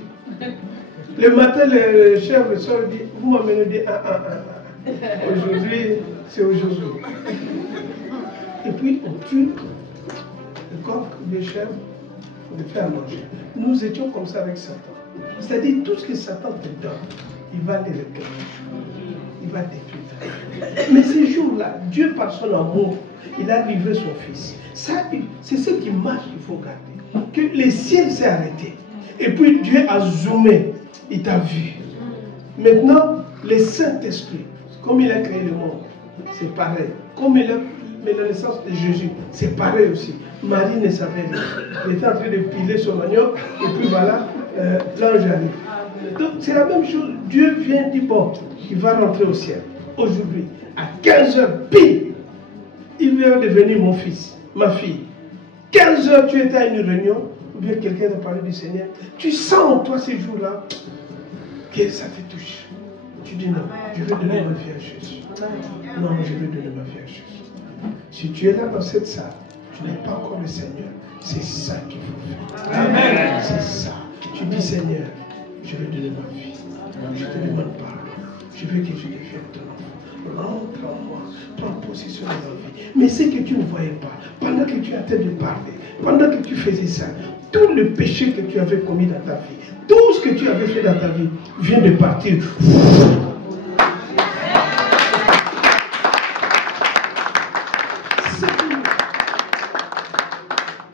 le matin, le chef, le soir, dit, vous m'amenez des 1. Aujourd'hui, c'est aujourd'hui. Et puis, on tue le coq, le chef, on le fait à manger. Nous étions comme ça avec Satan. C'est-à-dire, tout ce que Satan te donne, il va les réclamer. Il va détruire. Mais ces jours-là, Dieu, par son amour, il a livré son Fils. Ça, c'est ce qui marche qu'il faut garder. Que le ciel s'est arrêté. Et puis Dieu a zoomé. Il t'a vu. Maintenant, le Saint-Esprit, comme il a créé le monde, c'est pareil. Comme il a mis la naissance de Jésus, c'est pareil aussi. Marie ne savait rien. Elle était en train de piler son manioc. Et puis voilà, l'ange arrive. Donc c'est la même chose. Dieu vient dire, bon, il va rentrer au ciel. Aujourd'hui, à 15h pile, il vient devenir mon fils, ma fille. 15h, tu étais à une réunion, ou bien quelqu'un t'a parlé du Seigneur. Tu sens en toi ces jours-là que ça te touche. Tu dis non, je vais donner ma vie à Jésus. Non, je vais donner ma vie à Jésus. Si tu es là dans cette salle, tu n'es pas encore le Seigneur. C'est ça qu'il faut faire. Amen. C'est ça. Tu dis Seigneur, je vais donner ma vie. Je te demande pardon. Je veux que je devienne ton enfant. Rentre en moi. Prends possession de ma vie. Mais ce que tu ne voyais pas, pendant que tu étais de parler, pendant que tu faisais ça, tout le péché que tu avais commis dans ta vie, tout ce que tu avais fait dans ta vie vient de partir.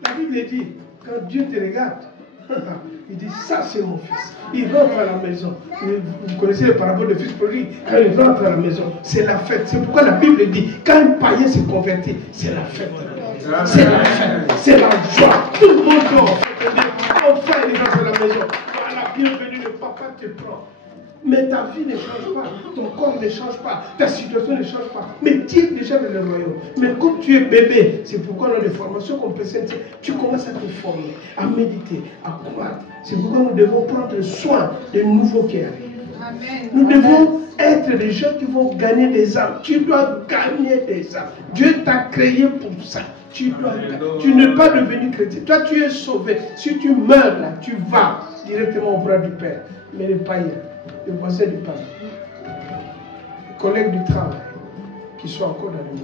La Bible dit, quand Dieu te regarde, il dit, ça c'est mon fils. Il rentre à la maison. Vous connaissez les paraboles de fils prodigue. Quand il rentre à la maison, c'est la fête. C'est pourquoi la Bible dit, quand un païen se convertit, c'est la fête. C'est la fête. C'est la joie. Tout le monde dort. Enfin, il rentre à la maison. Voilà, bienvenue, le papa te prend. Mais ta vie ne change pas, ton corps ne change pas, ta situation ne change pas. Mais tu es déjà dans le royaume. Mais comme tu es bébé, c'est pourquoi dans les formations qu'on peut sentir, tu commences à te former, à méditer, à croire. C'est pourquoi nous devons prendre soin des nouveaux qui arrivent. Nous devons être des gens qui vont gagner des âmes. Tu dois gagner des âmes. Dieu t'a créé pour ça. Tu n'es pas devenu chrétien. Toi, tu es sauvé. Si tu meurs là, tu vas directement au bras du Père. Mais les païens, les voisins du père, les collègues du travail, qui sont encore dans le monde,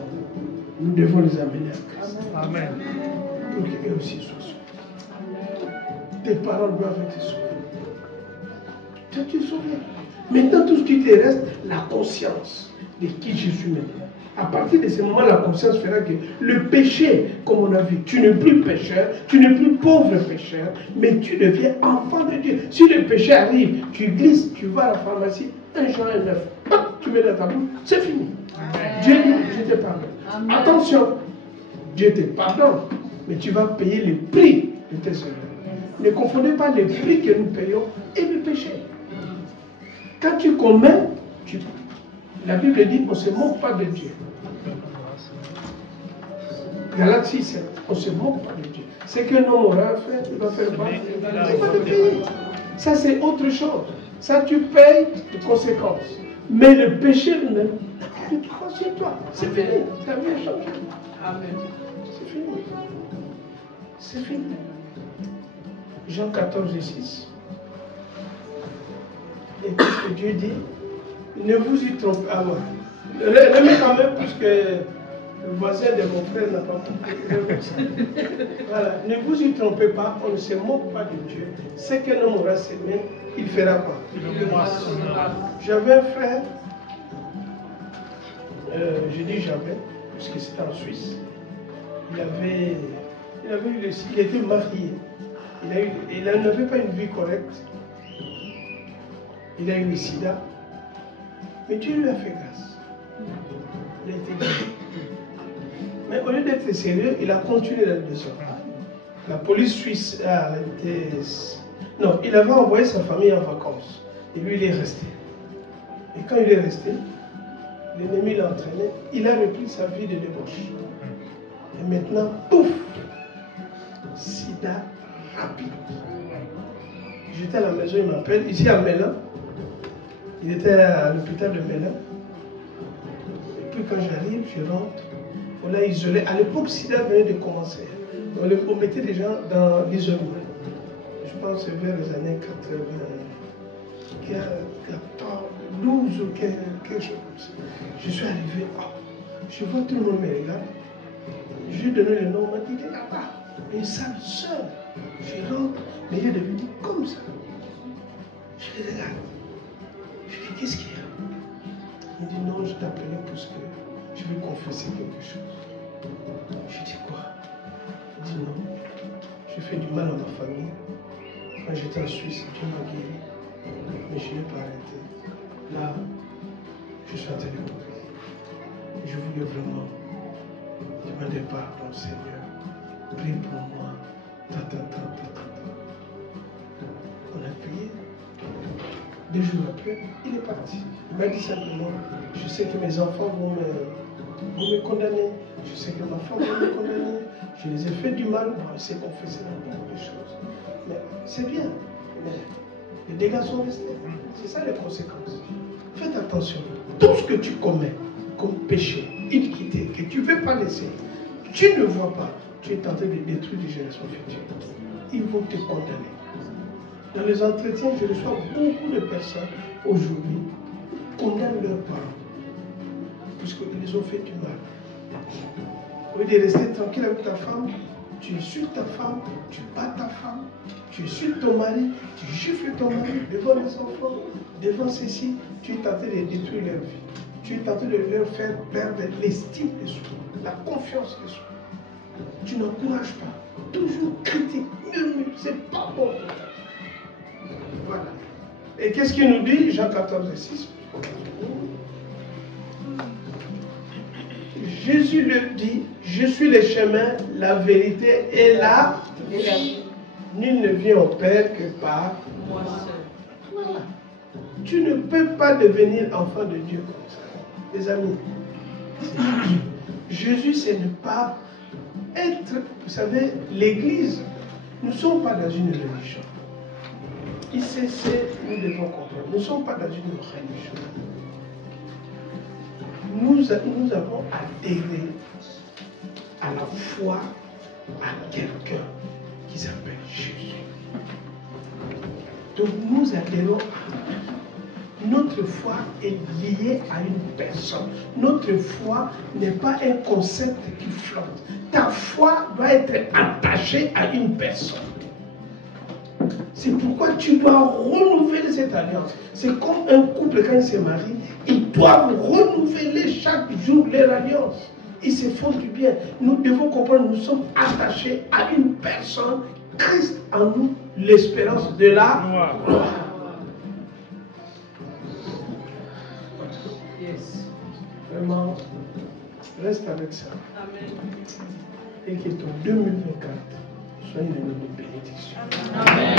nous devons les amener à Christ. Amen. Pour qu'ils aussi soient sauvés. Tes parents doivent être sauvés. Tu es sauvé. Maintenant, tout ce qui te reste, la conscience de qui je suis maintenant. À partir de ce moment, la conscience fera que le péché, comme on a vu, tu n'es plus pécheur, tu n'es plus pauvre pécheur, mais tu deviens enfant de Dieu. Si le péché arrive, tu glisses, tu vas à la pharmacie, 1 Jean 9, tu mets dans ta bouche, c'est fini. Amen. Dieu dit, je te pardonne. Attention, Dieu te pardonne, mais tu vas payer le prix de tes erreurs. Ne confondez pas le prix que nous payons et le péché. Quand tu commets, la Bible dit qu'on ne se moque pas de Dieu. Galates 6, on ne se moque pas de Dieu. C'est qu'un homme aura fait, il va faire quoi? Il va te payer. Ça, c'est autre chose. Ça, tu payes les conséquences. Mais le péché lui-même, tu te crois sur toi. C'est fini. Ta vie a changé. Amen. C'est fini. C'est fini. Jean 14 et 6. Et qu'est-ce que Dieu dit? Ne vous y trompez pas. L'aimez quand même, puisque le voisin de mon frère n'a pas compris. Voilà. Ne vous y trompez pas, on ne se moque pas de Dieu. C'est qu'un homme aura semé, il fera quoi? J'avais un frère, je dis j'avais, puisque c'était en Suisse. Il était marié. Il n'avait pas une vie correcte. Il a eu le sida. Mais Dieu lui a fait grâce. Il a été guéri. Mais au lieu d'être sérieux, il a continué dans le désordre. La police suisse a arrêté. Non, il avait envoyé sa famille en vacances. Et lui, il est resté. Et quand il est resté, l'ennemi l'a entraîné. Il a repris sa vie de débauche. Et maintenant, pouf, sida rapide. J'étais à la maison, il m'appelle, ici à Mélan. Il était à l'hôpital de Mélan. Et puis quand j'arrive, je rentre. On l'a isolé. À l'époque, sida venait de commencer. On mettait des gens dans l'isolement. Je pense que c'est vers les années 12 ou quelque chose comme ça. Je suis arrivé, je vois tout le monde me regarde. Je lui ai donné le nom, on m'a dit, là-bas, une salle seule. Je rentre, mais il est devenu comme ça. Je les regarde. Je lui dis, qu'est-ce qu'il y a? Il me dit, non, je t'appelais parce que je veux confesser quelque chose. Je dis, quoi? Il dit, non, j'ai fait du mal à ma famille. Quand j'étais en Suisse, Dieu m'a guéri. Mais je n'ai pas arrêté. Là, je suis en train de mourir. Je voulais vraiment demander pardon, Seigneur. Prie pour moi. On a prié. 2 jours après, il est parti. Il m'a dit simplement, je sais que mes enfants vont me condamner. Je sais que ma femme va me condamner. Je les ai fait du mal. Bon, il s'est confessé dans beaucoup de choses. Mais c'est bien. Mais les dégâts sont restés. C'est ça les conséquences. Faites attention. Tout ce que tu commets comme péché, iniquité, que tu ne veux pas laisser, tu ne vois pas, tu es tenté de détruire les générations futures. Ils vont te condamner. Dans les entretiens, je reçois beaucoup de personnes aujourd'hui qui condamnent leurs parents parce qu'ils ont fait du mal. Au lieu de rester tranquille avec ta femme, tu insultes ta femme, tu bats ta femme, tu insultes ton mari, tu gifles ton mari devant les enfants, devant ceci, tu es tenté de détruire leur vie. Tu es tenté de leur faire perdre l'estime de soi, la confiance de soi. Tu n'encourages pas, toujours critique, murmure, c'est pas bon. Voilà. Et qu'est-ce qu'il nous dit? Jean 14, 6. Jésus le dit, je suis le chemin, la vérité et la vie. Nul ne vient au Père que par moi seul. Voilà. Tu ne peux pas devenir enfant de Dieu comme ça. Les amis, Jésus, c'est ne pas être, vous savez, l'Église, nous ne sommes pas dans une religion. ICC, nous devons comprendre, nous ne sommes pas dans une religion. Nous avons adhéré à la foi à quelqu'un qui s'appelle Jésus. Donc nous adhérons à notre foi est liée à une personne. Notre foi n'est pas un concept qui flotte. Ta foi doit être attachée à une personne. C'est pourquoi tu dois renouveler cette alliance. C'est comme un couple quand ils se marient, ils doivent renouveler chaque jour leur alliance. Ils se font du bien. Nous devons comprendre, nous sommes attachés à une personne, Christ en nous, l'espérance de la gloire. Yes. Vraiment, reste avec ça. Amen. Et que ton 2024 soit une année de bénédiction. Amen.